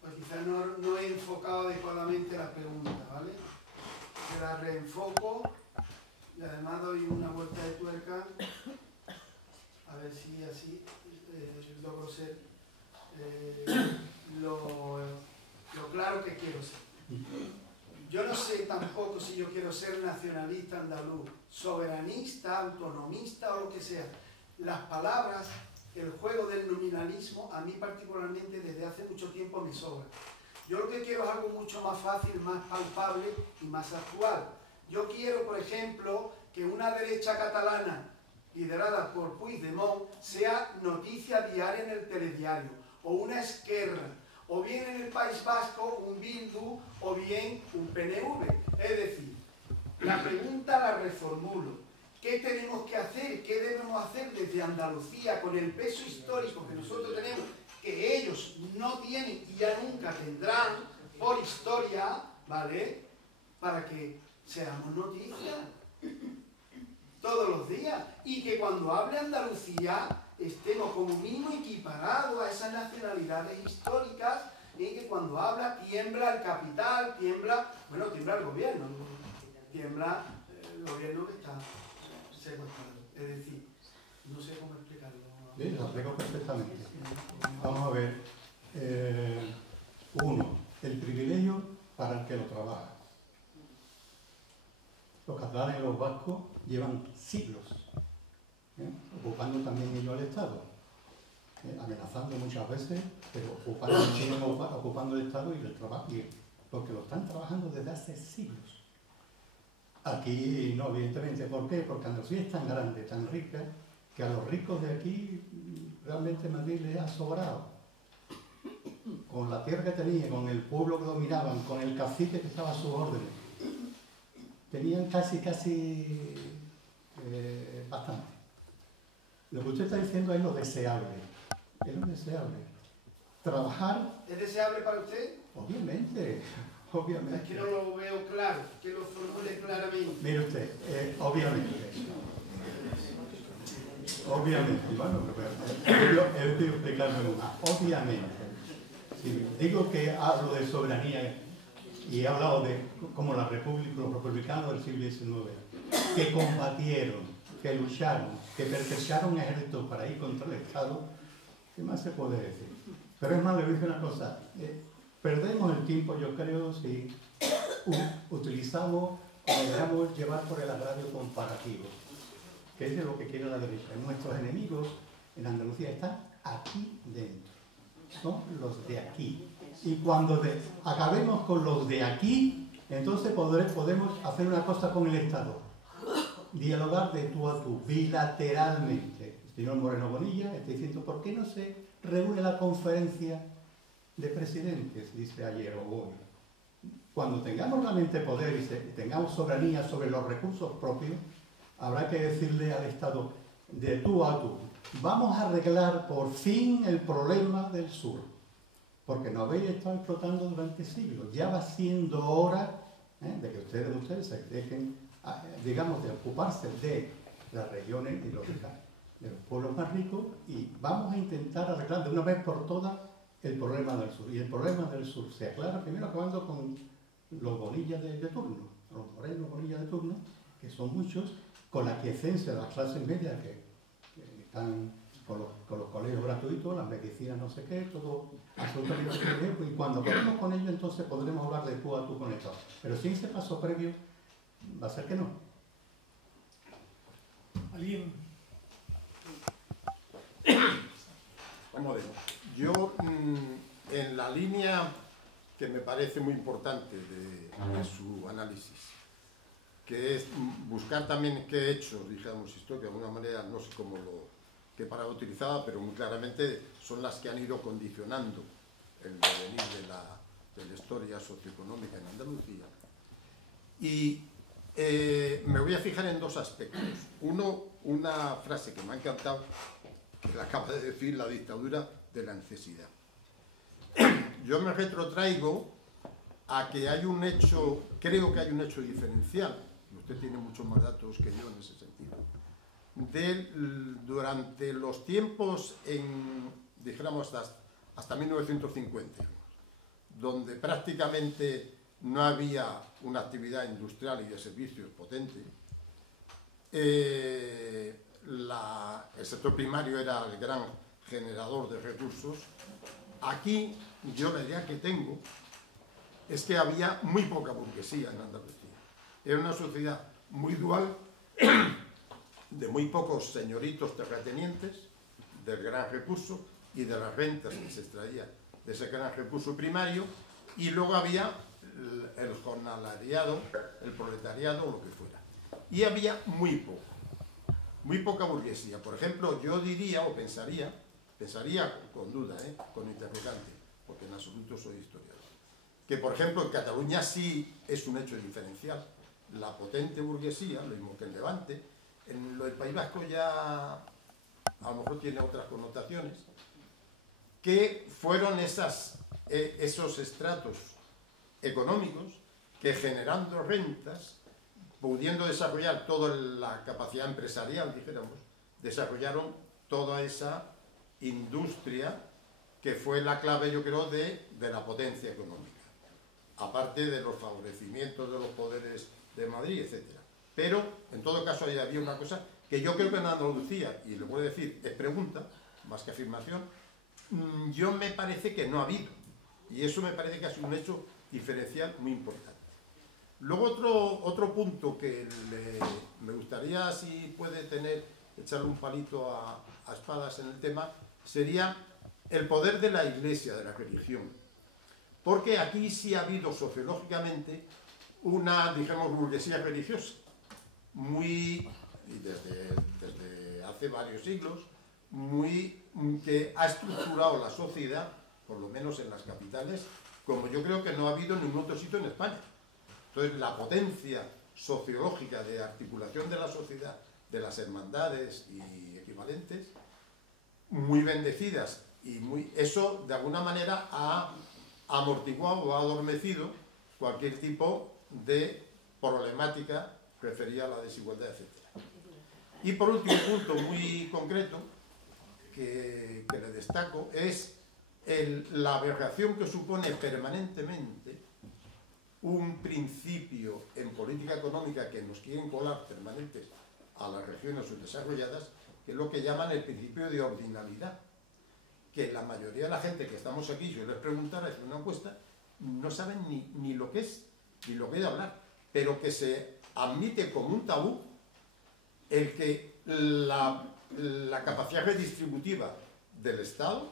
pues quizás no he enfocado adecuadamente la pregunta, ¿vale? Se la reenfoco y además doy una vuelta de tuerca, a ver si así logro ser lo claro que quiero ser. Yo no sé sé tampoco si yo quiero ser nacionalista andaluz, soberanista, autonomista o lo que sea. Las palabras, el juego del nominalismo, a mí particularmente desde hace mucho tiempo me sobra. Yo lo que quiero es algo mucho más fácil, más palpable y más actual. Yo quiero, por ejemplo, que una derecha catalana liderada por Puigdemont sea noticia diaria en el telediario, o una Esquerra, o bien en el País Vasco un Bildu, o bien un PNV. Es decir, la pregunta la reformulo. ¿Qué tenemos que hacer? ¿Qué debemos hacer desde Andalucía con el peso histórico que nosotros tenemos, que ellos no tienen y ya nunca tendrán por historia, ¿vale? Para que seamos noticia todos los días y que cuando hable Andalucía estemos como mínimo equiparados a esas nacionalidades históricas, y que cuando habla tiembla el capital, tiembla el gobierno, tiembla el gobierno que está secuestrado. Es decir, no sé cómo explicarlo. Sí, lo explico perfectamente. Vamos a ver. Uno, el privilegio para el que lo trabaja. Los catalanes y los vascos llevan siglos ocupando también ellos el Estado, amenazando muchas veces, pero ocupando el Estado y el trabajo, porque lo están trabajando desde hace siglos. Aquí no, evidentemente. ¿Por qué? Porque Andalucía es tan grande, tan rica, que a los ricos de aquí realmente Madrid les ha sobrado. Con la tierra que tenía, con el pueblo que dominaban, con el cacique que estaba a sus órdenes, tenían casi bastante. Lo que usted está diciendo es lo deseable. Es lo deseable. Trabajar... ¿Es deseable para usted? Obviamente. Obviamente. Es que no lo veo claro, que lo formule claramente. Mire usted, obviamente. Obviamente. Bueno, he de explicarme una. Obviamente. Si digo que hablo de soberanía y he hablado de como la República, los republicanos del siglo XIX, que combatieron, que lucharon, que pertrecharon ejércitos para ir contra el Estado, ¿qué más se puede decir? Pero es más, le voy a decir una cosa. Perdemos el tiempo, yo creo, si utilizamos o dejamos llevar por el agravio comparativo, que es de lo que quiere la derecha. Nuestros enemigos en Andalucía están aquí dentro, son los de aquí. Y cuando acabemos con los de aquí, entonces podemos hacer una cosa con el Estado. Dialogar de tú a tú, bilateralmente. El señor Moreno Bonilla está diciendo, ¿por qué no se reúne la conferencia de presidentes? Dice ayer o hoy. Cuando tengamos realmente poder y tengamos soberanía sobre los recursos propios, habrá que decirle al Estado, de tú a tú, vamos a arreglar por fin el problema del sur, porque nos habéis estado explotando durante siglos. Ya va siendo hora de que ustedes se dejen, digamos, de ocuparse de las regiones y de los pueblos más ricos, y vamos a intentar arreglar de una vez por todas el problema del sur. Y el problema del sur se aclara primero acabando con los Bonillas de turno, los morenos Bonillas de turno, que son muchos, con la aquiescencia de las clases medias que están con los colegios gratuitos, las medicinas no sé qué, todo absolutamente gratuito, y cuando acabemos con ello entonces podremos hablar de tú a tú con esto. Pero sin ese paso previo, va a ser que no. ¿Alguien? Vamos a ver. Yo, en la línea que me parece muy importante de su análisis, que es buscar también qué hechos, dijéramos, historia, de alguna manera, no sé cómo qué palabra utilizaba, pero muy claramente son las que han ido condicionando el devenir de la historia socioeconómica en Andalucía. Y me voy a fijar en dos aspectos. Uno, una frase que me ha encantado, que la acaba de decir, la dictadura de la necesidad. Yo me retrotraigo a que hay un hecho, creo que hay un hecho diferencial, y usted tiene muchos más datos que yo en ese sentido, durante los tiempos, dijéramos, hasta 1950, donde prácticamente no había una actividad industrial y de servicios potente. El sector primario era el gran generador de recursos. Aquí, yo la idea que tengo es que había muy poca burguesía en Andalucía. Era una sociedad muy dual, de muy pocos señoritos terratenientes, del gran recurso y de las rentas que se extraía de ese gran recurso primario, y luego había el jornalariado, el proletariado, lo que fuera. Y había muy poca burguesía. Por ejemplo, yo diría o pensaría con duda, con interrogante, porque en absoluto soy historiador, que por ejemplo en Cataluña sí es un hecho diferencial. La potente burguesía, lo mismo que en Levante, en lo del País Vasco ya a lo mejor tiene otras connotaciones, que fueron esos estratos económicos que, generando rentas, pudiendo desarrollar toda la capacidad empresarial, dijéramos, desarrollaron toda esa industria que fue la clave, yo creo, de la potencia económica, aparte de los favorecimientos de los poderes de Madrid, etc. Pero, en todo caso, ahí había una cosa que yo creo que en Andalucía, y lo puedo decir, es pregunta, más que afirmación, yo me parece que no ha habido, y eso me parece que ha sido un hecho diferencial muy importante. Luego otro punto que me gustaría, si puede echarle un palito a Espadas en el tema, sería el poder de la Iglesia, de la religión. Porque aquí sí ha habido sociológicamente una, digamos, burguesía religiosa, y desde hace varios siglos, que ha estructurado la sociedad, por lo menos en las capitales, como yo creo que no ha habido en ningún otro sitio en España. Entonces, la potencia sociológica de articulación de la sociedad, de las hermandades y equivalentes, muy bendecidas, eso de alguna manera ha amortiguado o ha adormecido cualquier tipo de problemática referida a la desigualdad, etc. Y por último, un punto muy concreto que le destaco es la aberración que supone permanentemente un principio en política económica que nos quieren colar permanentes a las regiones subdesarrolladas, que es lo que llaman el principio de ordinalidad, que la mayoría de la gente que estamos aquí, si yo les preguntara, hacer una encuesta, no saben ni lo que es, ni lo que es hablar, pero que se admite como un tabú el que la capacidad redistributiva del Estado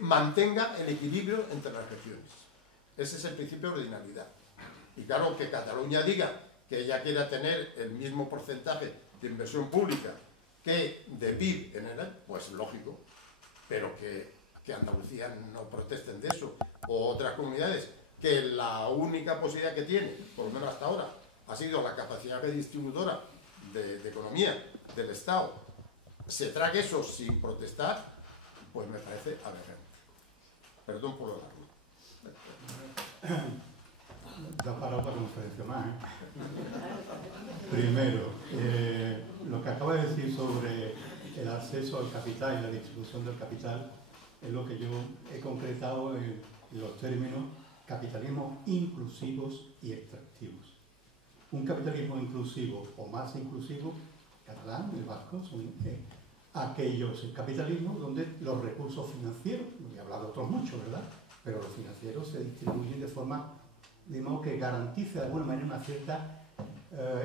mantenga el equilibrio entre las regiones. Ese es el principio de ordinalidad. Y claro, que Cataluña diga que ella quiera tener el mismo porcentaje de inversión pública que de PIB general, pues lógico, pero que Andalucía no protesten de eso, o otras comunidades que la única posibilidad que tiene, por lo menos hasta ahora, ha sido la capacidad redistribuidora de economía del Estado, se trague eso sin protestar, pues me parece aberrante. Perdón por lo largo. Da para otra conferencia más. Primero, lo que acaba de decir sobre el acceso al capital y la distribución del capital es lo que yo he concretado en los términos capitalismo inclusivos y extractivos. Un capitalismo inclusivo o más inclusivo, catalán, el vasco, son aquellos capitalismos donde los recursos financieros, he hablado de otros muchos, ¿verdad?, pero los financieros se distribuyen de forma, de modo que garantice de alguna manera una cierta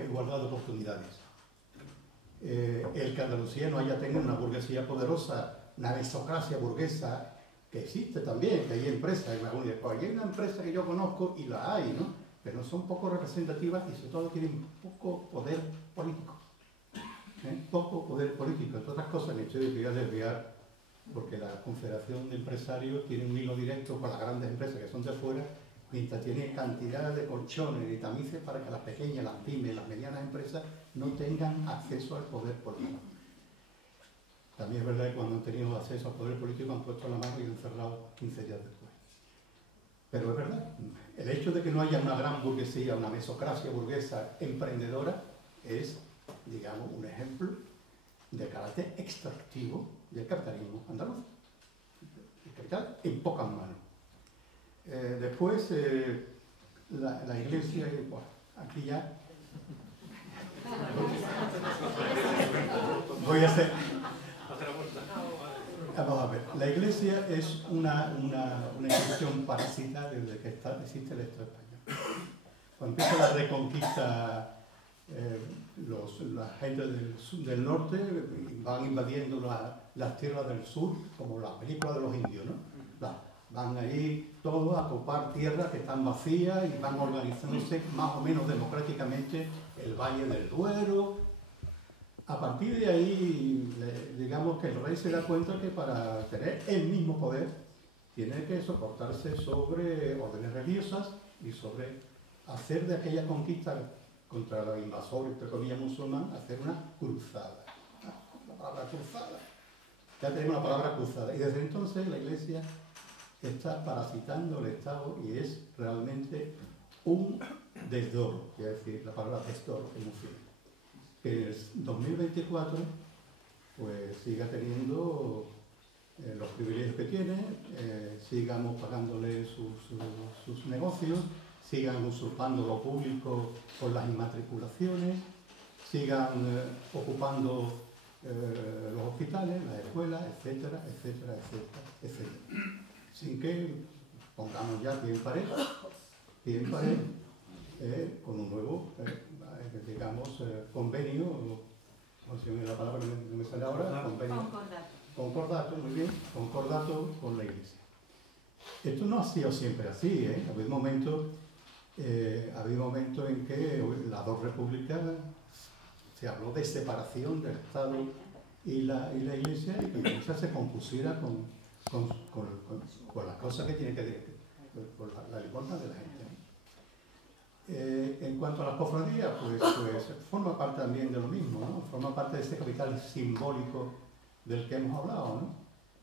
igualdad de oportunidades. El que Andalucía no haya tenido una burguesía poderosa, una aristocracia burguesa, que existe también, que hay empresas, hay una empresa que yo conozco y la hay, ¿no?, pero son poco representativas y sobre todo tienen poco poder político. Poco poder político. Entre otras cosas, me estoy desviar porque la Confederación de Empresarios tiene un hilo directo con las grandes empresas que son de fuera, mientras tiene cantidad de colchones y tamices para que las pequeñas, las pymes, las medianas empresas no tengan acceso al poder político. También es verdad que cuando han tenido acceso al poder político han puesto la mano y han cerrado 15 días después. Pero es verdad, el hecho de que no haya una gran burguesía, una mesocracia burguesa emprendedora, es, digamos, un ejemplo de carácter extractivo del capitalismo andaluz. El capital en pocas manos. Después, la Iglesia, bueno, aquí ya voy a hacer... Vamos a ver, la Iglesia es una institución parásita desde que existe el Estado español. Cuando empieza la reconquista, la gente del norte van invadiendo las tierras del sur, como la película de los indios, ¿no? Van ahí todos a ocupar tierras que están vacías y van organizándose más o menos democráticamente el Valle del Duero. A partir de ahí, digamos que el rey se da cuenta que para tener el mismo poder tiene que soportarse sobre órdenes religiosas y sobre hacer de aquella conquista contra los invasores, entre comillas, musulmanes, hacer una cruzada. La palabra cruzada. Ya tenemos la palabra cruzada. Y desde entonces la Iglesia está parasitando el Estado y es realmente un desdoro, es decir, la palabra desdoro, que en el 2024 pues siga teniendo los privilegios que tiene, sigamos pagándole sus negocios, sigan usurpando lo público con las inmatriculaciones, sigan ocupando los hospitales, las escuelas, etcétera, etcétera, etcétera, etcétera. Sin que pongamos ya pie en pared, con un nuevo, digamos, convenio, no sé la palabra que me sale ahora, convenio. Concordato, muy bien, concordato con la Iglesia. Esto no ha sido siempre así, ¿eh? Ha habido momentos en que las dos repúblicas se habló de separación del Estado y la Iglesia, y que la Iglesia se compusiera con las cosas que tiene que ver con la limosna de la gente. En cuanto a las cofradías, pues forma parte también de lo mismo, ¿no? Forma parte de este capital simbólico del que hemos hablado, ¿no?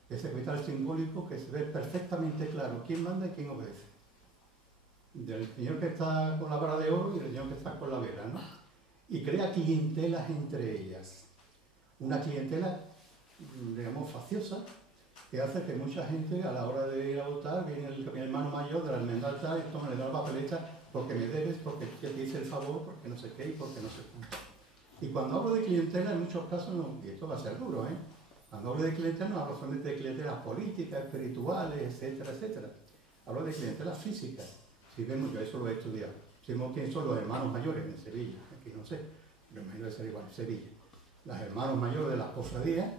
Ese capital simbólico que se ve perfectamente claro quién manda y quién obedece. Del señor que está con la vara de oro y del señor que está con la vela, ¿no? Y crea clientelas entre ellas. Una clientela, digamos, faciosa, que hace que mucha gente a la hora de ir a votar viene el hermano mayor de la hermandad y toma, le da la papeleta porque me debes, porque te hice el favor, porque no sé qué y porque no sé cuánto. Y cuando hablo de clientela, en muchos casos, no, y esto va a ser duro, ¿eh? Cuando hablo de clientela, no hablo solamente de clientelas políticas, espirituales, etcétera, etcétera. Hablo de clientelas físicas. Si vemos, yo eso lo he estudiado. Si vemos quién son los hermanos mayores en Sevilla, aquí no sé, me imagino que será igual en Sevilla. Los hermanos mayores de las cofradías,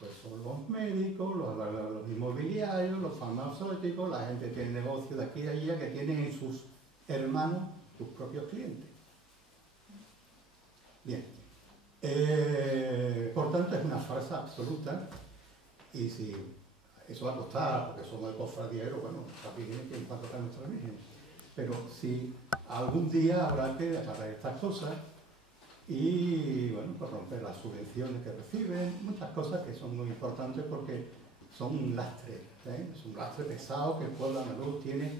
pues son los médicos, los inmobiliarios, los farmacéuticos, la gente que tiene negocio de aquí y allá, que tienen en sus hermanos sus propios clientes. Bien. Por tanto, es una farsa absoluta, y si eso va a costar, porque somos el cofradíero, bueno, también en cuanto a nuestras vírgenes. Pero si algún día habrá que agarrar estas cosas y, bueno, pues romper las subvenciones que reciben, muchas cosas que son muy importantes porque son un lastre, ¿eh? Es un lastre pesado que el pueblo andaluz tiene,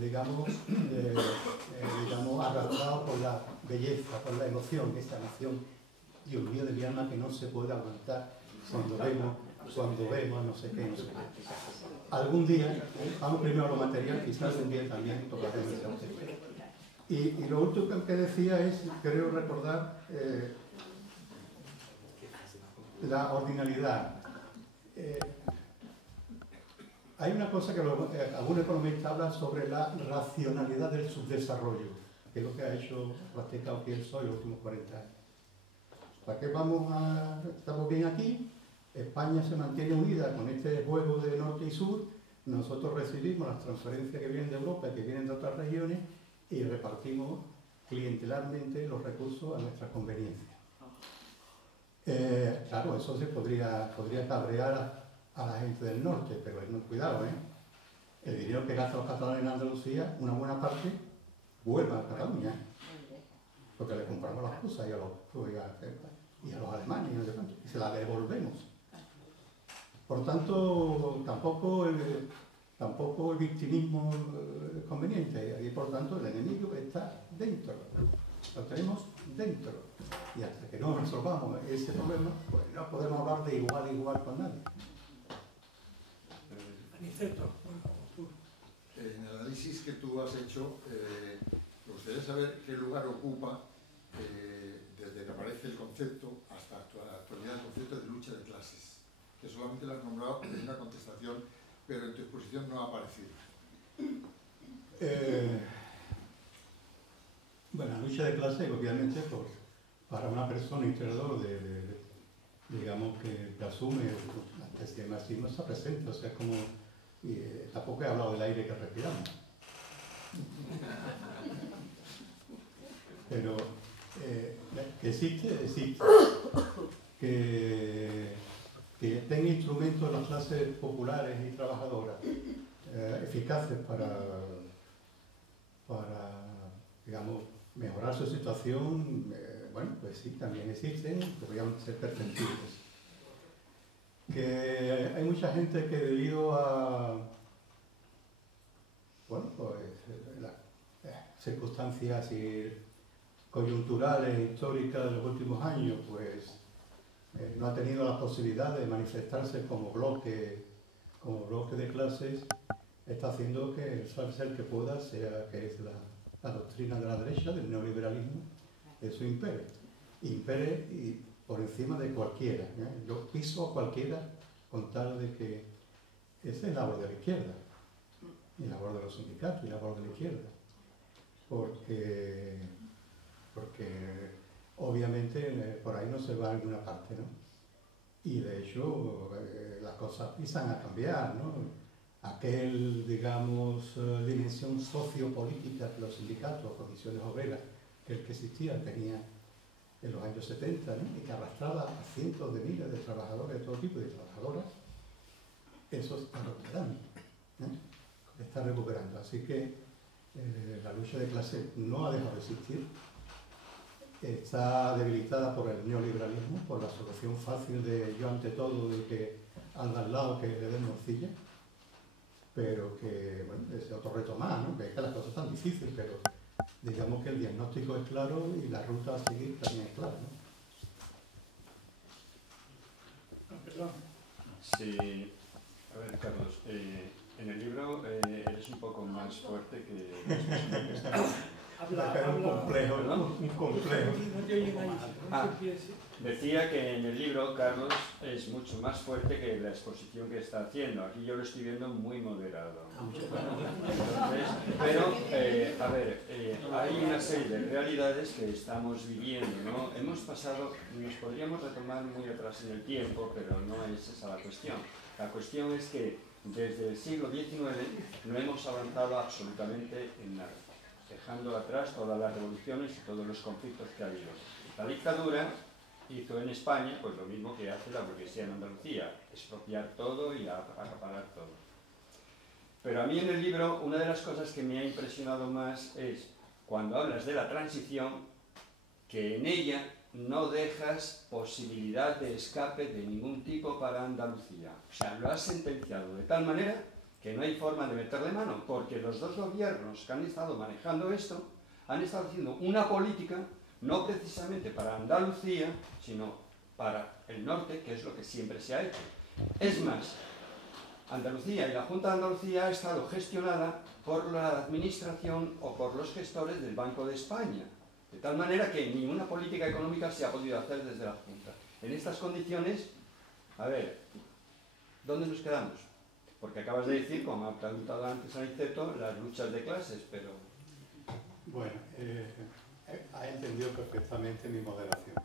digamos, arrastrado por la belleza, por la emoción, esta emoción, Dios mío de mi alma, que no se puede aguantar cuando vemos no sé qué, no sé qué. Algún día, vamos primero a lo material, quizás un día también tocaremos ese aspecto. Y lo último que decía es, creo recordar, la ordinalidad. Hay una cosa que algún economista habla sobre la racionalidad del subdesarrollo, que es lo que ha practicado aquí el PSOE en los últimos 40 años. ¿Para qué estamos bien aquí? España se mantiene unida con este juego de norte y sur, nosotros recibimos las transferencias que vienen de Europa y que vienen de otras regiones y repartimos clientelarmente los recursos a nuestra conveniencia. Claro, eso se podría cabrear a la gente del norte, pero cuidado, el dinero que gastan los catalanes en Andalucía, una buena parte vuelve a Cataluña, porque le compramos las cosas y a los alemanes y se las devolvemos. Por tanto, tampoco el victimismo es conveniente, y por tanto el enemigo está dentro, lo tenemos dentro, y hasta que no resolvamos ese problema, pues no podemos hablar de igual a igual con nadie. En el análisis que tú has hecho, me gustaría saber qué lugar ocupa, desde que aparece el concepto hasta la actualidad, el concepto de lucha de clases. que solamente la has nombrado en una contestación, pero en tu exposición no ha aparecido. Bueno, la lucha de clase, obviamente, para una persona integrador digamos que asume una especie de marxismo, está presente, o sea, es como... tampoco he hablado del aire que respiramos. Pero que existe. Que tenga instrumentos en las clases populares y trabajadoras eficaces para, digamos, mejorar su situación, bueno, pues sí, también existen, podrían ser perfectibles. Que hay mucha gente que debido a, bueno, pues las circunstancias coyunturales, históricas de los últimos años, pues no ha tenido la posibilidad de manifestarse como bloque de clases, está haciendo que el ser que pueda sea que es la doctrina de la derecha, del neoliberalismo, eso impere y por encima de cualquiera. Yo piso a cualquiera con tal de que esa es la labor de la izquierda, y la labor de los sindicatos, y la labor de la izquierda, porque obviamente por ahí no se va a ninguna parte, ¿no? Y de hecho las cosas empiezan a cambiar, ¿no? Digamos, dimensión sociopolítica que los sindicatos, comisiones obreras, que existía, tenía en los años 70, ¿no? Y que arrastraba a cientos de miles de trabajadores, de todo tipo de trabajadoras, eso está recuperando, está recuperando. Así que la lucha de clase no ha dejado de existir, está debilitada por el neoliberalismo, por la solución fácil de yo ante todo, de que al lado que le den morcilla, pero que, bueno, es otro reto más, ¿no? Que es que las cosas están difíciles, pero digamos que el diagnóstico es claro y la ruta a seguir también es clara, ¿no? Perdón. Sí, a ver, Carlos, en el libro eres un poco más fuerte que la exposición que está. Un complejo, ¿no? Un complejo. Decía que en el libro Carlos es mucho más fuerte que la exposición que está haciendo. Aquí yo lo estoy viendo muy moderado. Entonces, pero, a ver, hay una serie de realidades que estamos viviendo, ¿no? Hemos pasado, nos podríamos retomar muy atrás en el tiempo, pero no es esa la cuestión. La cuestión es que desde el siglo XIX no hemos avanzado absolutamente en nada, dejando atrás todas las revoluciones y todos los conflictos que ha habido. La dictadura hizo en España pues lo mismo que hace la burguesía en Andalucía, expropiar todo y acaparar todo. Pero a mí en el libro una de las cosas que me ha impresionado más es cuando hablas de la transición, que en ella no dejas posibilidad de escape de ningún tipo para Andalucía. O sea, lo has sentenciado de tal manera que no hay forma de meterle mano, porque los dos gobiernos que han estado manejando esto han estado haciendo una política no precisamente para Andalucía, sino para el norte, que es lo que siempre se ha hecho. Es más, Andalucía y la Junta de Andalucía ha estado gestionada por la administración o por los gestores del Banco de España, de tal manera que ninguna política económica se ha podido hacer desde la Junta. En estas condiciones, a ver, ¿dónde nos quedamos? Porque acabas de decir, como ha preguntado antes Aniceto, las luchas de clases, pero... Bueno, ha entendido perfectamente mi moderación.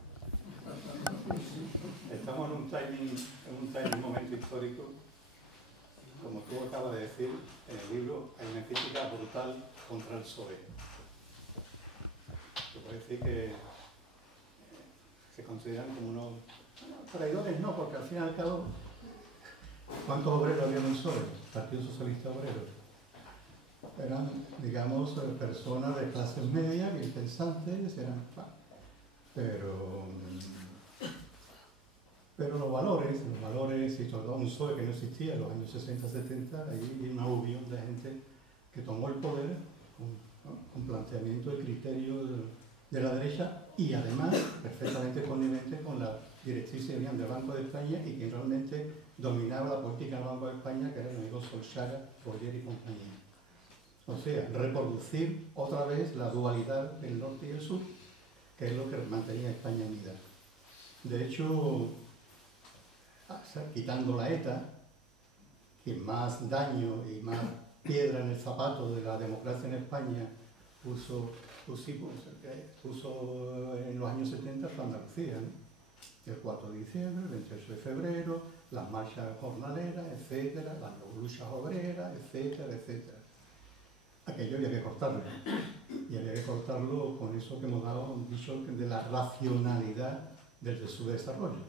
Estamos en un momento histórico, como tú acabas de decir, en el libro hay una crítica brutal contra el PSOE. Se puede decir que se consideran como unos traidores, no, porque al fin y al cabo, ¿cuántos obreros había en el PSOE? Partido Socialista Obrero. Eran, digamos, personas de clases medias, bien pensantes, pero los valores, y sobre todo un PSOE que no existía en los años 60-70, ahí hay una aluvión de gente que tomó el poder con planteamiento y criterio de la derecha y además perfectamente connivente con la directriz del Banco de España y que realmente dominaba la política del Banco de España, que era el amigo Solchaga, Boyer y compañía. O sea, reproducir otra vez la dualidad del norte y el sur, que es lo que mantenía a España unida. De hecho, quitando la ETA, que más daño y más piedra en el zapato de la democracia en España puso en los años 70 fue Andalucía, ¿no? El 4 de diciembre, el 28 de febrero, las marchas jornaleras, etcétera, las luchas obreras, etcétera, etcétera. Aquello había que cortarlo. Y había que cortarlo con eso que hemos dado un dicho de la racionalidad del subdesarrollo.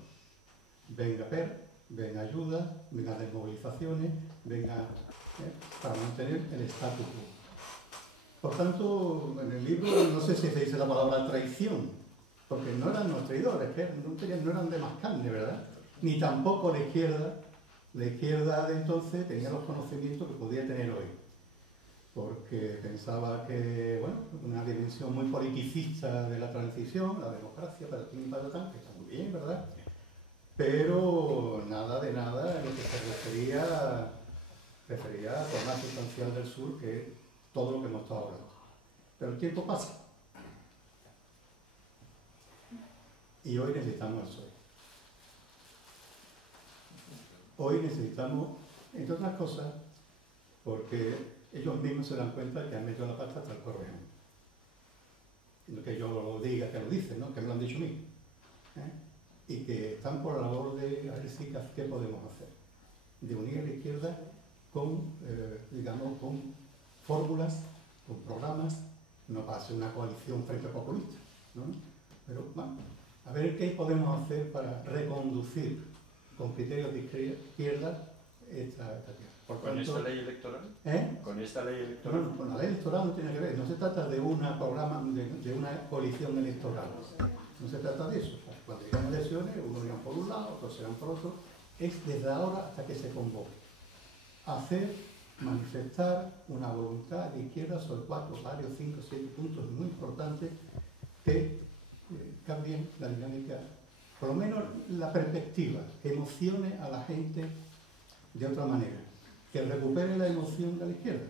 Venga PER, venga ayuda, venga desmovilizaciones, venga para mantener el status quo. Por tanto, en el libro no sé si se dice la palabra traición, porque no eran los traidores, que no eran de más carne, ¿verdad? Ni tampoco la izquierda de entonces tenía los conocimientos que podía tener hoy, porque pensaba que, bueno, una dimensión muy politicista de la transición, la democracia, para ti y para tan, que está muy bien, ¿verdad? Pero nada de nada en lo que se refería a la más sustancial del sur, que es todo lo que hemos estado hablando. Pero el tiempo pasa. Y hoy necesitamos el PSOE. Hoy necesitamos, entre otras cosas, porque ellos mismos se dan cuenta que han metido la pata hasta el correo. No que yo lo diga, que lo dicen, ¿no? Que me lo han dicho a mí. Y que están por la labor de a ver si qué podemos hacer. De unir a la izquierda con, digamos, con fórmulas, con programas, no para hacer una coalición frente populista, ¿no? Pero bueno, a ver qué podemos hacer para reconducir con criterios de izquierda esta tierra. ¿Con esta ley electoral? ¿Con esta ley electoral? No, con la ley electoral no tiene que ver, no se trata de una coalición electoral, no se trata de eso. Cuando llegan elecciones, unos irán por un lado, otros serán por otro, es desde ahora hasta que se convoque. Manifestar una voluntad de izquierda sobre 4, varios, 5, 7 puntos muy importantes que cambien la dinámica, por lo menos la perspectiva, que emocione a la gente de otra manera, que recupere la emoción de la izquierda.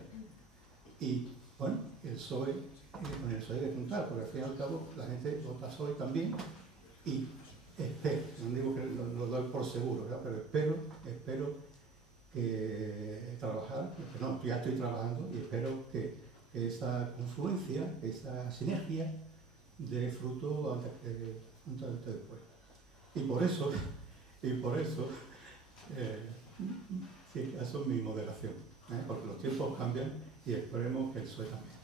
Y bueno, el PSOE, con el PSOE hay que juntar, porque al fin y al cabo la gente vota PSOE también, y espero, no digo que lo doy por seguro, ¿verdad? Pero espero que trabajar, no, ya estoy trabajando y espero que esa confluencia, esa sinergia dé fruto antes después. Y por eso sí, eso es mi moderación, porque los tiempos cambian y esperemos que el PSOE también.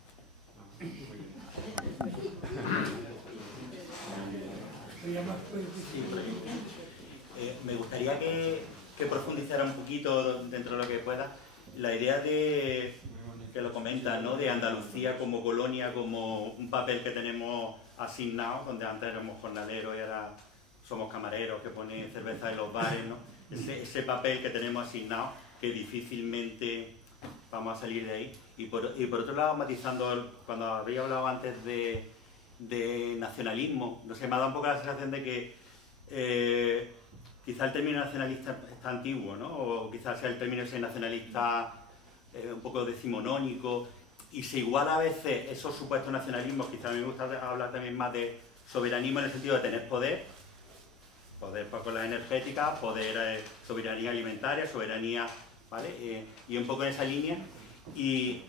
Me gustaría que profundizara un poquito, dentro de lo que pueda, la idea de, que lo comentan, ¿no? De Andalucía como colonia, como un papel que tenemos asignado, donde antes éramos jornaleros y ahora somos camareros que ponen cerveza en los bares, ¿no? Ese papel que tenemos asignado, que difícilmente vamos a salir de ahí. Y por otro lado, matizando, cuando había hablado antes de nacionalismo, no sé, me ha dado un poco la sensación de que quizá el término nacionalista está antiguo, ¿no? O quizás sea el término ese nacionalista un poco decimonónico, y se iguala a veces esos supuestos nacionalismos. Quizá a mí me gusta hablar también más de soberanismo en el sentido de tener poder con las energéticas, poder, soberanía alimentaria, soberanía, ¿vale? Y un poco en esa línea, y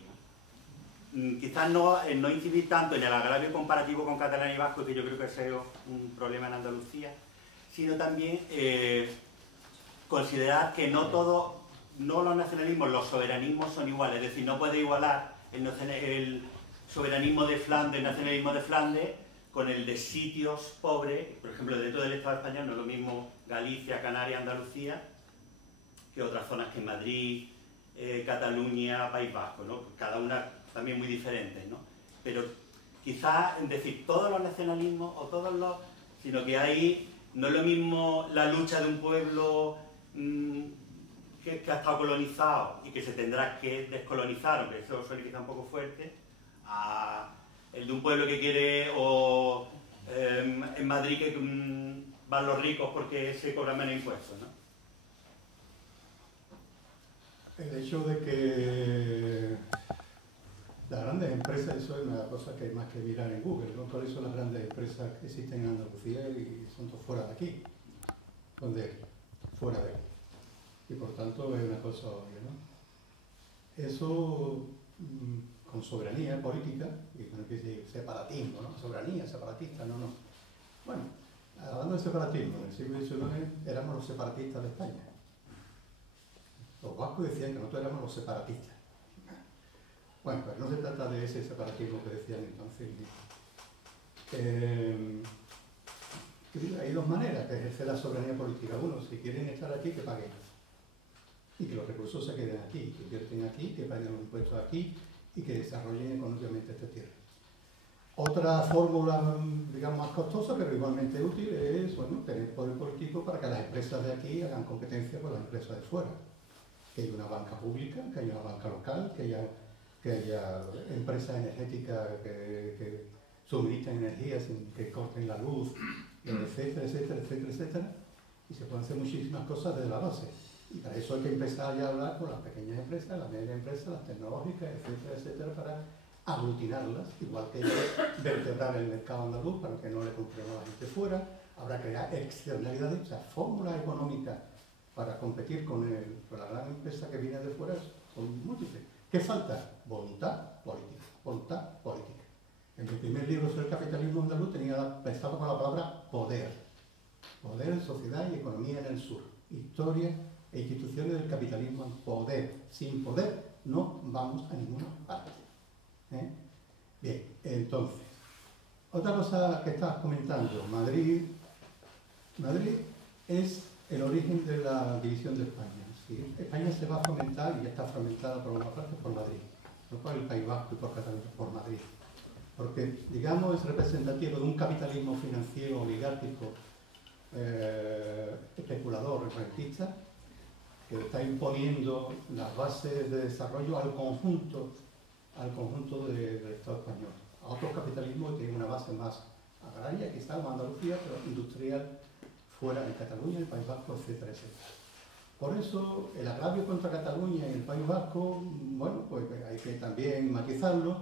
quizás no incidir tanto en el agravio comparativo con catalán y vasco, que yo creo que ese es un problema en Andalucía, sino también considerar que no los nacionalismos, los soberanismos son iguales. Es decir, no puede igualar el soberanismo de Flandes, el nacionalismo de Flandes, con el de sitios pobres. Por ejemplo, dentro del Estado español no es lo mismo Galicia, Canarias, Andalucía, que otras zonas que Madrid, Cataluña, País Vasco, ¿no? Cada una también muy diferente, ¿no? Pero quizás, es decir, todos los nacionalismos o todos los... sino que hay... No es lo mismo la lucha de un pueblo que ha estado colonizado y que se tendrá que descolonizar, aunque eso suele quizá un poco fuerte, a el de un pueblo que quiere, o en Madrid que van los ricos porque se cobran menos impuestos, ¿no? El hecho de que las grandes empresas, eso es una cosa que hay más que mirar en Google, ¿no? Por eso las grandes empresas que existen en Andalucía y son todos fuera de aquí, donde fuera de aquí. Y por tanto es una cosa obvia, ¿no? Eso con soberanía política, y con el separatismo, ¿no? Soberanía, separatista, no. Bueno, hablando de separatismo, en el siglo XIX éramos los separatistas de España. Los vascos decían que nosotros éramos los separatistas. Bueno, pues no se trata de ese separatismo que decían entonces. Hay dos maneras de ejercer la soberanía política. Uno, si quieren estar aquí, que paguen. Y que los recursos se queden aquí, que invierten aquí, que paguen los impuestos aquí y que desarrollen económicamente esta tierra. Otra fórmula, digamos, más costosa, pero igualmente útil, es tener poder político para que las empresas de aquí hagan competencia con las empresas de fuera. Que haya una banca pública, que haya una banca local, que haya empresas energéticas que suministran energía sin que corten la luz, etcétera, etcétera, etcétera, etcétera. Y se pueden hacer muchísimas cosas desde la base. Y para eso hay que empezar ya a hablar con las pequeñas empresas, las medianas empresas, las tecnológicas, etcétera, etcétera, para aglutinarlas, igual que vertebrar el mercado andaluz para que no le compremos a la gente fuera. Habrá que crear externalidades, o sea, fórmulas económicas para competir con la gran empresa que viene de fuera son múltiples. ¿Qué falta? Voluntad política. Voluntad política. En mi primer libro sobre el capitalismo andaluz empezaba con la palabra poder. Poder, sociedad y economía en el sur. Historia e instituciones del capitalismo en poder. Sin poder no vamos a ninguna parte. Bien, entonces, otra cosa que estabas comentando, Madrid es el origen de la división de España. ¿Sí? España se va a fomentar, y ya está fragmentada por una parte, por Madrid, no por el País Vasco y por Cataluña, por Madrid. Porque, digamos, es representativo de un capitalismo financiero oligárquico, especulador, rentista, que está imponiendo las bases de desarrollo al conjunto del Estado español. A otros capitalismos que tienen una base más agraria, quizá como Andalucía, pero industrial fuera de Cataluña, el País Vasco, etcétera, etcétera. Por eso, el agravio contra Cataluña y el País Vasco, bueno, pues hay que también matizarlo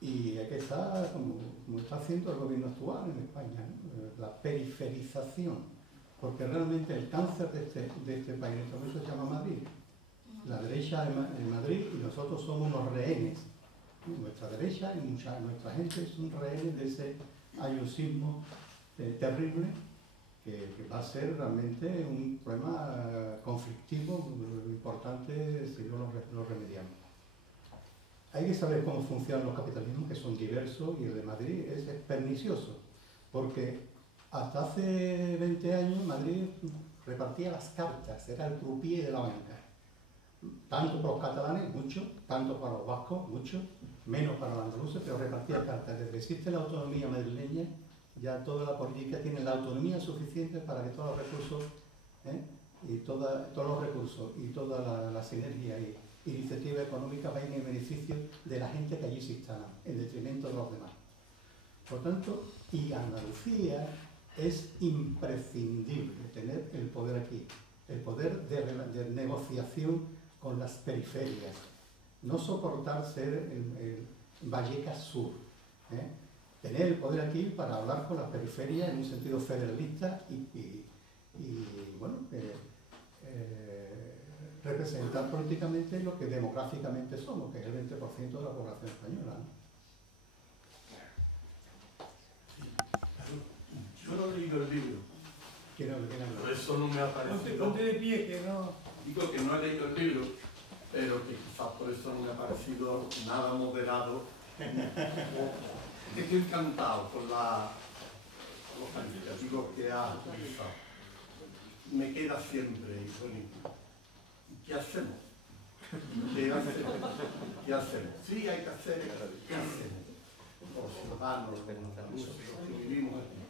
y hay que estar, como está haciendo el gobierno actual en España, ¿no? La periferización, porque realmente el cáncer de este país en este momento se llama Madrid. La derecha de Madrid y nosotros somos unos rehenes. Nuestra derecha y nuestra gente son rehenes de ese ayusismo terrible que va a ser realmente un problema conflictivo importante si no lo remediamos. Hay que saber cómo funcionan los capitalismos, que son diversos, y el de Madrid es pernicioso, porque hasta hace 20 años Madrid repartía las cartas, era el croupier de la banca. Tanto para los catalanes, mucho, tanto para los vascos, mucho, menos para los andaluces, pero repartía cartas. Desde que existe la autonomía madrileña, ya toda la política tiene la autonomía suficiente para que todos los recursos, y toda la sinergia y iniciativa económica vayan en beneficio de la gente que allí se instala, en detrimento de los demás. Por tanto, y Andalucía es imprescindible tener el poder aquí, el poder de negociación con las periferias, no soportar ser el Vallecas Sur, tener el poder aquí para hablar con las periferias en un sentido federalista y representar políticamente lo que demográficamente somos, que es el 20% de la población española, ¿no? Yo no he leído el libro. ¿Quién habla? Por eso no me ha parecido. Ponte de pie, que no. Digo que no he leído el libro, pero que quizás por eso no me ha parecido nada moderado. Estoy encantado con los calificativos que ha utilizado. Me queda siempre, ¿qué hacemos? ¿Qué hacemos? Sí, hay que hacer, ¿qué hacemos? Los ciudadanos, los andaluces, los que vivimos aquí.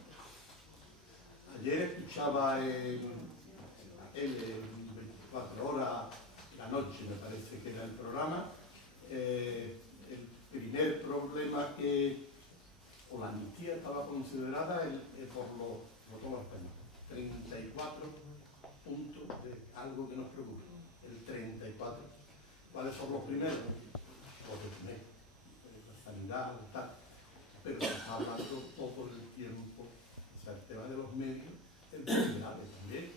Ayer escuchaba en 24 horas, la noche me parece que era el programa, el primer problema o la amnistía estaba considerada por los españoles. 34 puntos de algo que nos preocupa. El 34. ¿Cuáles son los primeros? Los de primer. La sanidad, tal. Pero se está hablando todo el tiempo, o sea, el tema de los medios, el grave también.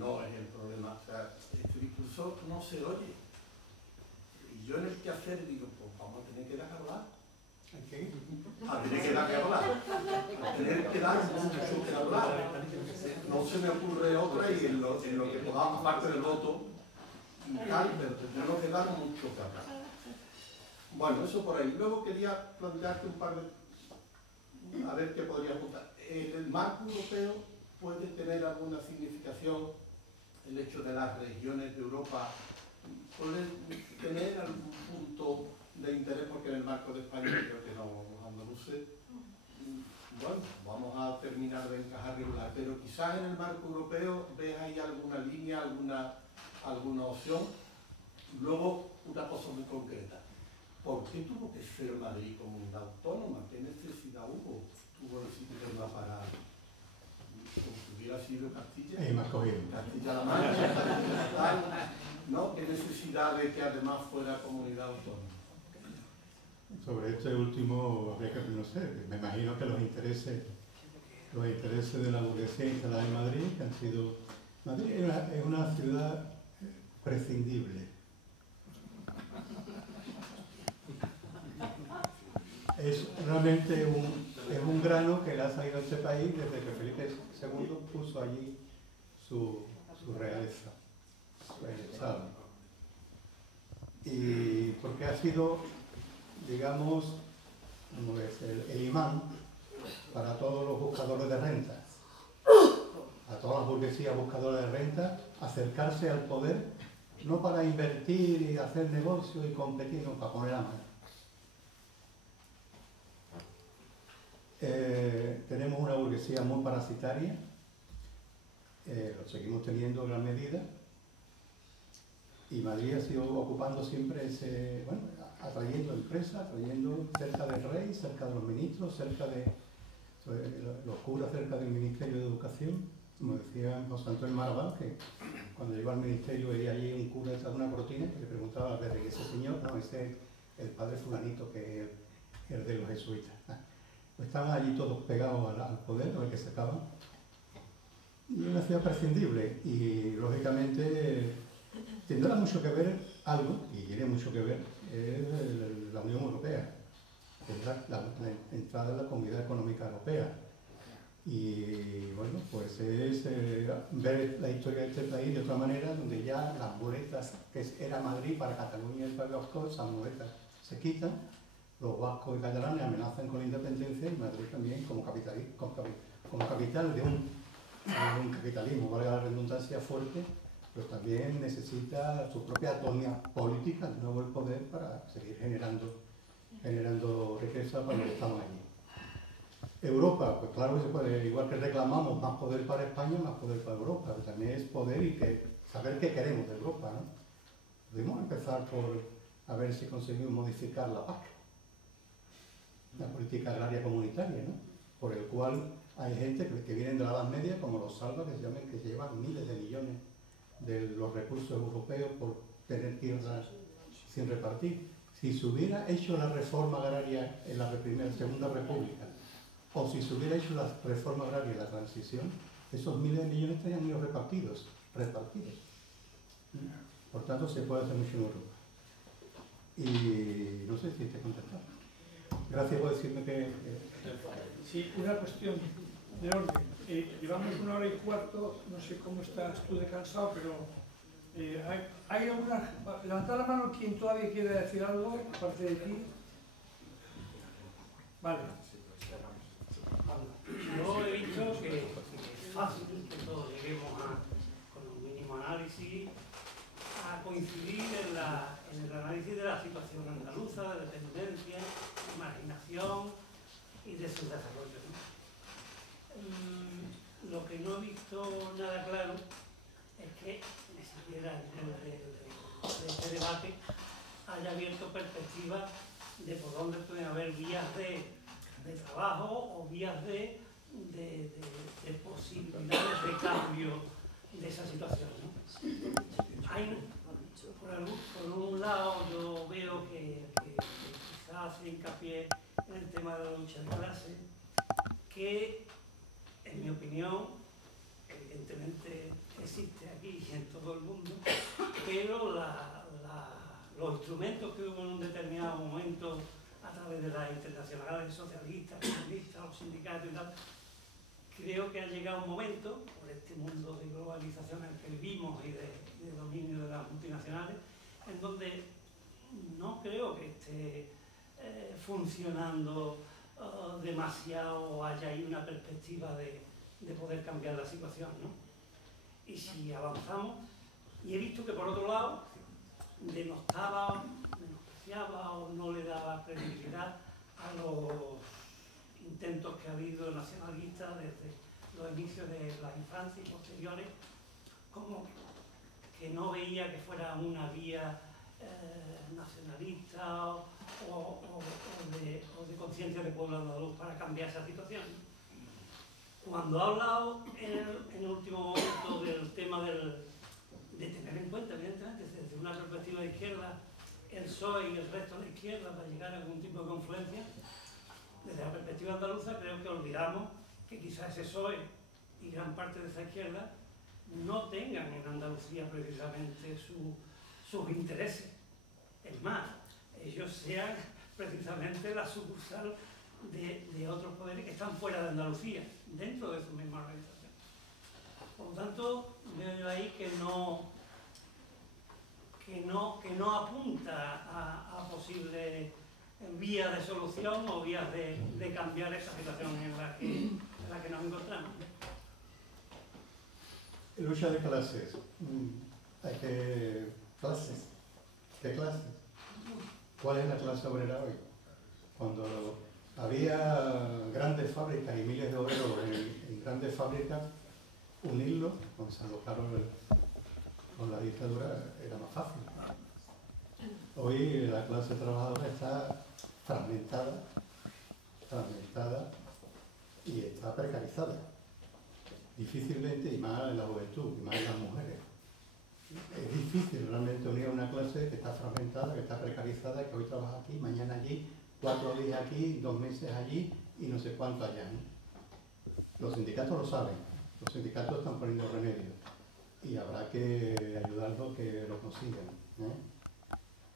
no es el problema. O sea, este discurso no se oye. Y yo en el quehacer digo, pues vamos a tener que dar que hablar. ¿Qué? A tener que dar que hablar. A tener que dar mucho que hablar. No se me ocurre otra y en lo que podamos, aparte del voto y tal, pero tenemos que dar mucho que hablar. Bueno, eso por ahí. Luego quería plantearte un par de... A ver qué podría apuntar. ¿El marco europeo puede tener alguna significación? El hecho de las regiones de Europa puede tener algún punto de interés, porque en el marco de España creo que no, los andaluces, bueno, vamos a terminar de encajar regular, pero quizás en el marco europeo ves ahí alguna línea, alguna opción. Luego, una cosa muy concreta. ¿Por qué tuvo que ser Madrid comunidad autónoma? ¿Qué necesidad tuvo el sistema para, como si hubiera sido Castilla? Castilla-La Mancha, ¿no? ¿Qué necesidad de que además fuera comunidad autónoma? Sobre este último, habría que, no sé, me imagino que los intereses de la burguesía instalada en Madrid, que han sido... Madrid es una ciudad prescindible. Es realmente un grano que le ha salido a este país desde que Felipe II puso allí su realeza, su estado. Y porque ha sido, digamos, como es el imán para todos los buscadores de renta, a todas las burguesías buscadoras de renta, acercarse al poder, no para invertir y hacer negocios y competir, no, para poner hambre. Tenemos una burguesía muy parasitaria, lo seguimos teniendo en gran medida, y Madrid ha sido ocupando siempre ese, bueno, atrayendo empresas, atrayendo cerca del rey, cerca de los ministros, cerca de los curas, cerca del Ministerio de Educación. Como decía José Antonio Marabal, que cuando llegó al ministerio veía allí un cura echado una cortina que le preguntaba a ver, ¿y ese señor? No, ese es el padre fulanito, que es el de los jesuitas. Pues estaban allí todos pegados al poder, a ver qué se acaban. Y una ciudad prescindible, y lógicamente tendrá mucho que ver algo, y tiene mucho que ver, es la Unión Europea, es la entrada en la Comunidad Económica Europea. Y bueno, pues es ver la historia de este país de otra manera, donde ya las muletas que era Madrid para Cataluña y el País Vasco, esas muletas se quitan, los vascos y catalanes amenazan con la independencia y Madrid también como capital de un capitalismo, valga la redundancia, fuerte, pero también necesita su propia autonomía política, de nuevo el poder, para seguir generando riqueza para los que estamos allí. Europa, pues claro que se puede, igual que reclamamos más poder para España, más poder para Europa, pero también es poder y saber qué queremos de Europa, ¿no? Podemos empezar por a ver si conseguimos modificar la PAC, la política agraria comunitaria, ¿no? Por el cual hay gente que vienen de la Edad Media, como los salvas, que llevan miles de millones de los recursos europeos por tener tierras sin repartir. Si se hubiera hecho la reforma agraria en la Segunda República, o si se hubiera hecho la reforma agraria en la transición, esos miles de millones estarían ido repartidos. Por tanto, se puede hacer mucho en Europa. Y no sé si te he contestado. Gracias por decirme que... Sí, una cuestión de orden. Llevamos 1 hora y cuarto, no sé cómo estás tú de cansado, pero hay alguna... Levantad la mano quien todavía quiera decir algo, aparte de ti. Vale. Yo he visto que es fácil que todos lleguemos con un mínimo análisis a coincidir en el análisis de la situación andaluza, de dependencia, de marginación y de su desarrollo, ¿no? Lo que no he visto nada claro es que ni siquiera de este debate haya abierto perspectivas de por dónde pueden haber vías de trabajo o vías de posibilidades de cambio de esa situación, ¿no? Por un lado yo veo que quizás hace hincapié en el tema de la lucha de clase, que en mi opinión evidentemente existe aquí y en todo el mundo, pero los instrumentos que hubo en un determinado momento a través de las internacionales socialistas, comunistas, los sindicatos y tal, creo que ha llegado un momento, por este mundo de globalización en el que vivimos y de dominio de las multinacionales, en donde no creo que esté funcionando demasiado o haya ahí una perspectiva de poder cambiar la situación, ¿no? Y si avanzamos, y he visto que por otro lado menospreciaba o no le daba credibilidad a los intentos que ha habido nacionalistas desde los inicios de la infancia y posteriores, como que no veía que fuera una vía nacionalista o de conciencia de pueblo andaluz para cambiar esa situación. Cuando ha hablado en el último momento del tema de tener en cuenta, evidentemente, desde una perspectiva de izquierda, el PSOE y el resto de la izquierda para llegar a algún tipo de confluencia, desde la perspectiva andaluza creo que olvidamos que quizás ese PSOE y gran parte de esa izquierda no tengan en Andalucía precisamente sus intereses. Es más, ellos sean precisamente la sucursal de otros poderes que están fuera de Andalucía, dentro de su misma organización. Por lo tanto, veo yo ahí que no apunta a posibles vías de solución o vías de cambiar esa situación en la que nos encontramos. Lucha de clases. ¿Clases? ¿Qué clases? ¿Cuál es la clase obrera hoy? Cuando había grandes fábricas y miles de obreros en grandes fábricas, unirlos, cuando se alojaron con la dictadura, era más fácil. Hoy la clase trabajadora está fragmentada y está precarizada. Difícilmente, y más en la juventud, y más en las mujeres. Es difícil realmente unir a una clase que está fragmentada, que está precarizada, que hoy trabaja aquí, mañana allí, 4 días aquí, 2 meses allí y no sé cuánto allá, ¿no? Los sindicatos lo saben, los sindicatos están poniendo remedio y habrá que ayudarlos que lo consigan,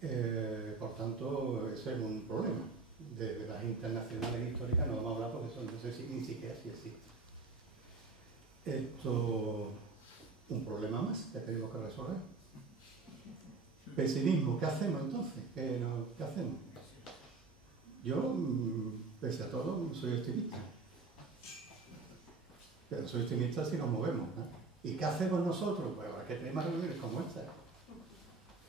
¿eh? Por tanto, ese es un problema. De las internacionales históricas no vamos a hablar porque eso no sé si ni siquiera si existe. Esto, un problema más que tenemos que resolver. Pesimismo, ¿qué hacemos entonces? ¿Qué hacemos? Yo, pese a todo, soy optimista. Pero soy optimista si nos movemos, ¿no? ¿Y qué hacemos nosotros? Pues habrá que tener más reuniones como esta.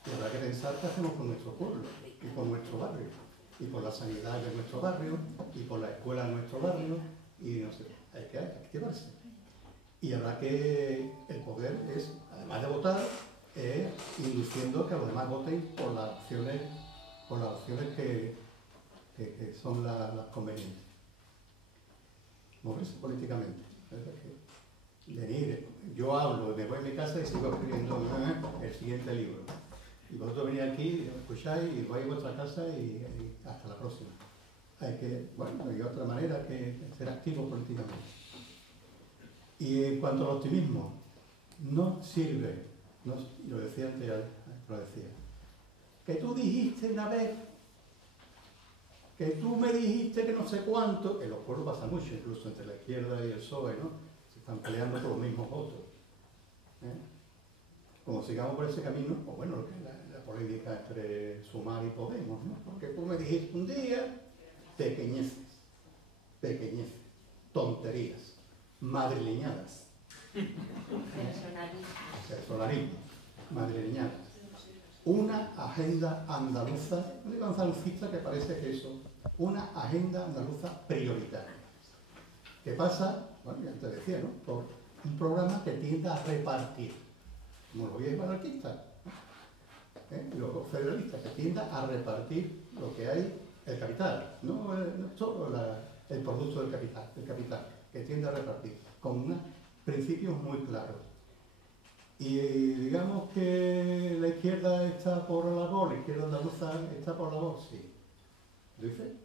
Y habrá que pensar qué hacemos con nuestro pueblo y con nuestro barrio. Y por la sanidad de nuestro barrio, y por la escuela de nuestro barrio, y no sé, hay que activarse. Y habrá que, el poder es, además de votar, induciendo que los demás voten por las opciones que son las convenientes. Moverse políticamente. Venir, yo hablo, me voy a mi casa y sigo escribiendo el siguiente libro. Y vosotros venís aquí, escucháis y vais a vuestra casa y hasta la próxima. Hay que, bueno, hay otra manera que ser activo políticamente. Y en cuanto al optimismo, no sirve, lo decía antes, lo decía, que tú dijiste una vez, que tú me dijiste que no sé cuánto, en los pueblos pasa mucho, incluso entre la izquierda y el PSOE, ¿no? Se están peleando por los mismos votos. Como sigamos por ese camino, pues bueno, lo que es la polémica entre Sumar y Podemos, ¿no? Porque tú me dijiste un día, pequeñeces, tonterías, madrileñadas. Personalismo, madrileñadas. Una agenda andaluza, no digo andalucista que parece que eso, una agenda andaluza prioritaria. ¿Qué pasa? Bueno, ya te decía, ¿no? Por un programa que tienda a repartir, como lo veis anarquistas, los federalistas, que tienda a repartir lo que hay, el capital, no solo el producto del capital, que tiende a repartir, con unos principios muy claros. Y digamos que la izquierda está por la labor, la izquierda andaluza está por la labor, sí. ¿Dice?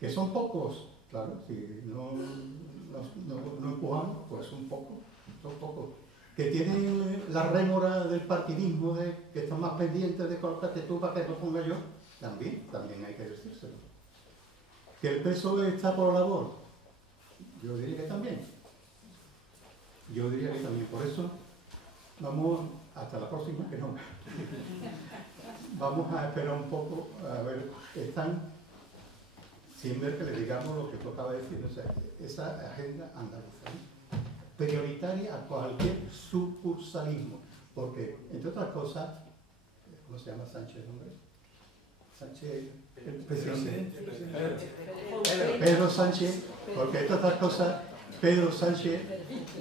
Que son pocos, claro, si no empujamos, pues son pocos. que tienen la rémora del partidismo, que están más pendientes de colocarte tú para que lo ponga yo, también hay que decírselo. ¿Que el PSOE está por la labor? Yo diría que también. Yo diría que también. Por eso, vamos, hasta la próxima, que no. Vamos a esperar un poco, a ver, están, sin ver que le digamos lo que tú acabas de decir, o sea, esa agenda andaluza, ¿no? Prioritaria a cualquier sucursalismo, porque, entre otras cosas, ¿cómo se llama Sánchez, hombre? Sánchez, el presidente. Pedro Sánchez, porque, entre otras cosas, Pedro Sánchez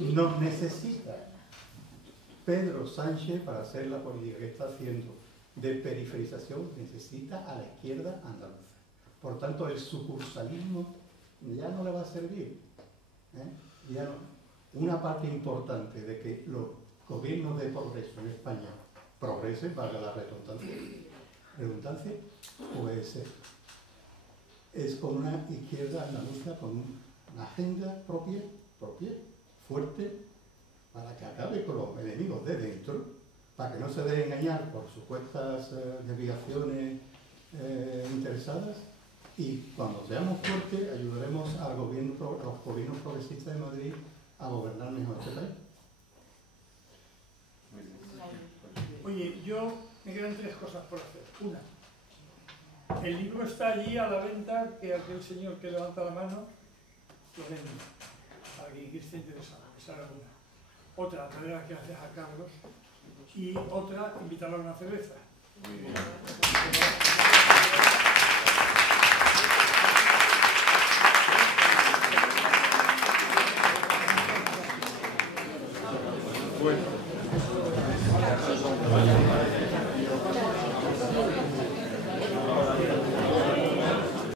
nos necesita. Pedro Sánchez, para hacer la política que está haciendo de periferización, necesita a la izquierda andaluza. Por tanto, el sucursalismo ya no le va a servir. Ya no. Una parte importante de que los gobiernos de progreso en España progresen, valga la redundancia, pues es con una izquierda andaluza con una agenda propia, fuerte, para que acabe con los enemigos de dentro, para que no se dejen engañar por supuestas desviaciones interesadas, y cuando seamos fuertes ayudaremos a los gobiernos progresistas de Madrid a gobernar mejor este país. Oye, yo me quedan 3 cosas por hacer. Una, el libro está allí a la venta, que aquel señor que levanta la mano lo vende, para quien esté interesado. Esa era una. Otra, darle las gracias a Carlos. Y otra, invitarlo a una cerveza. Muy bien.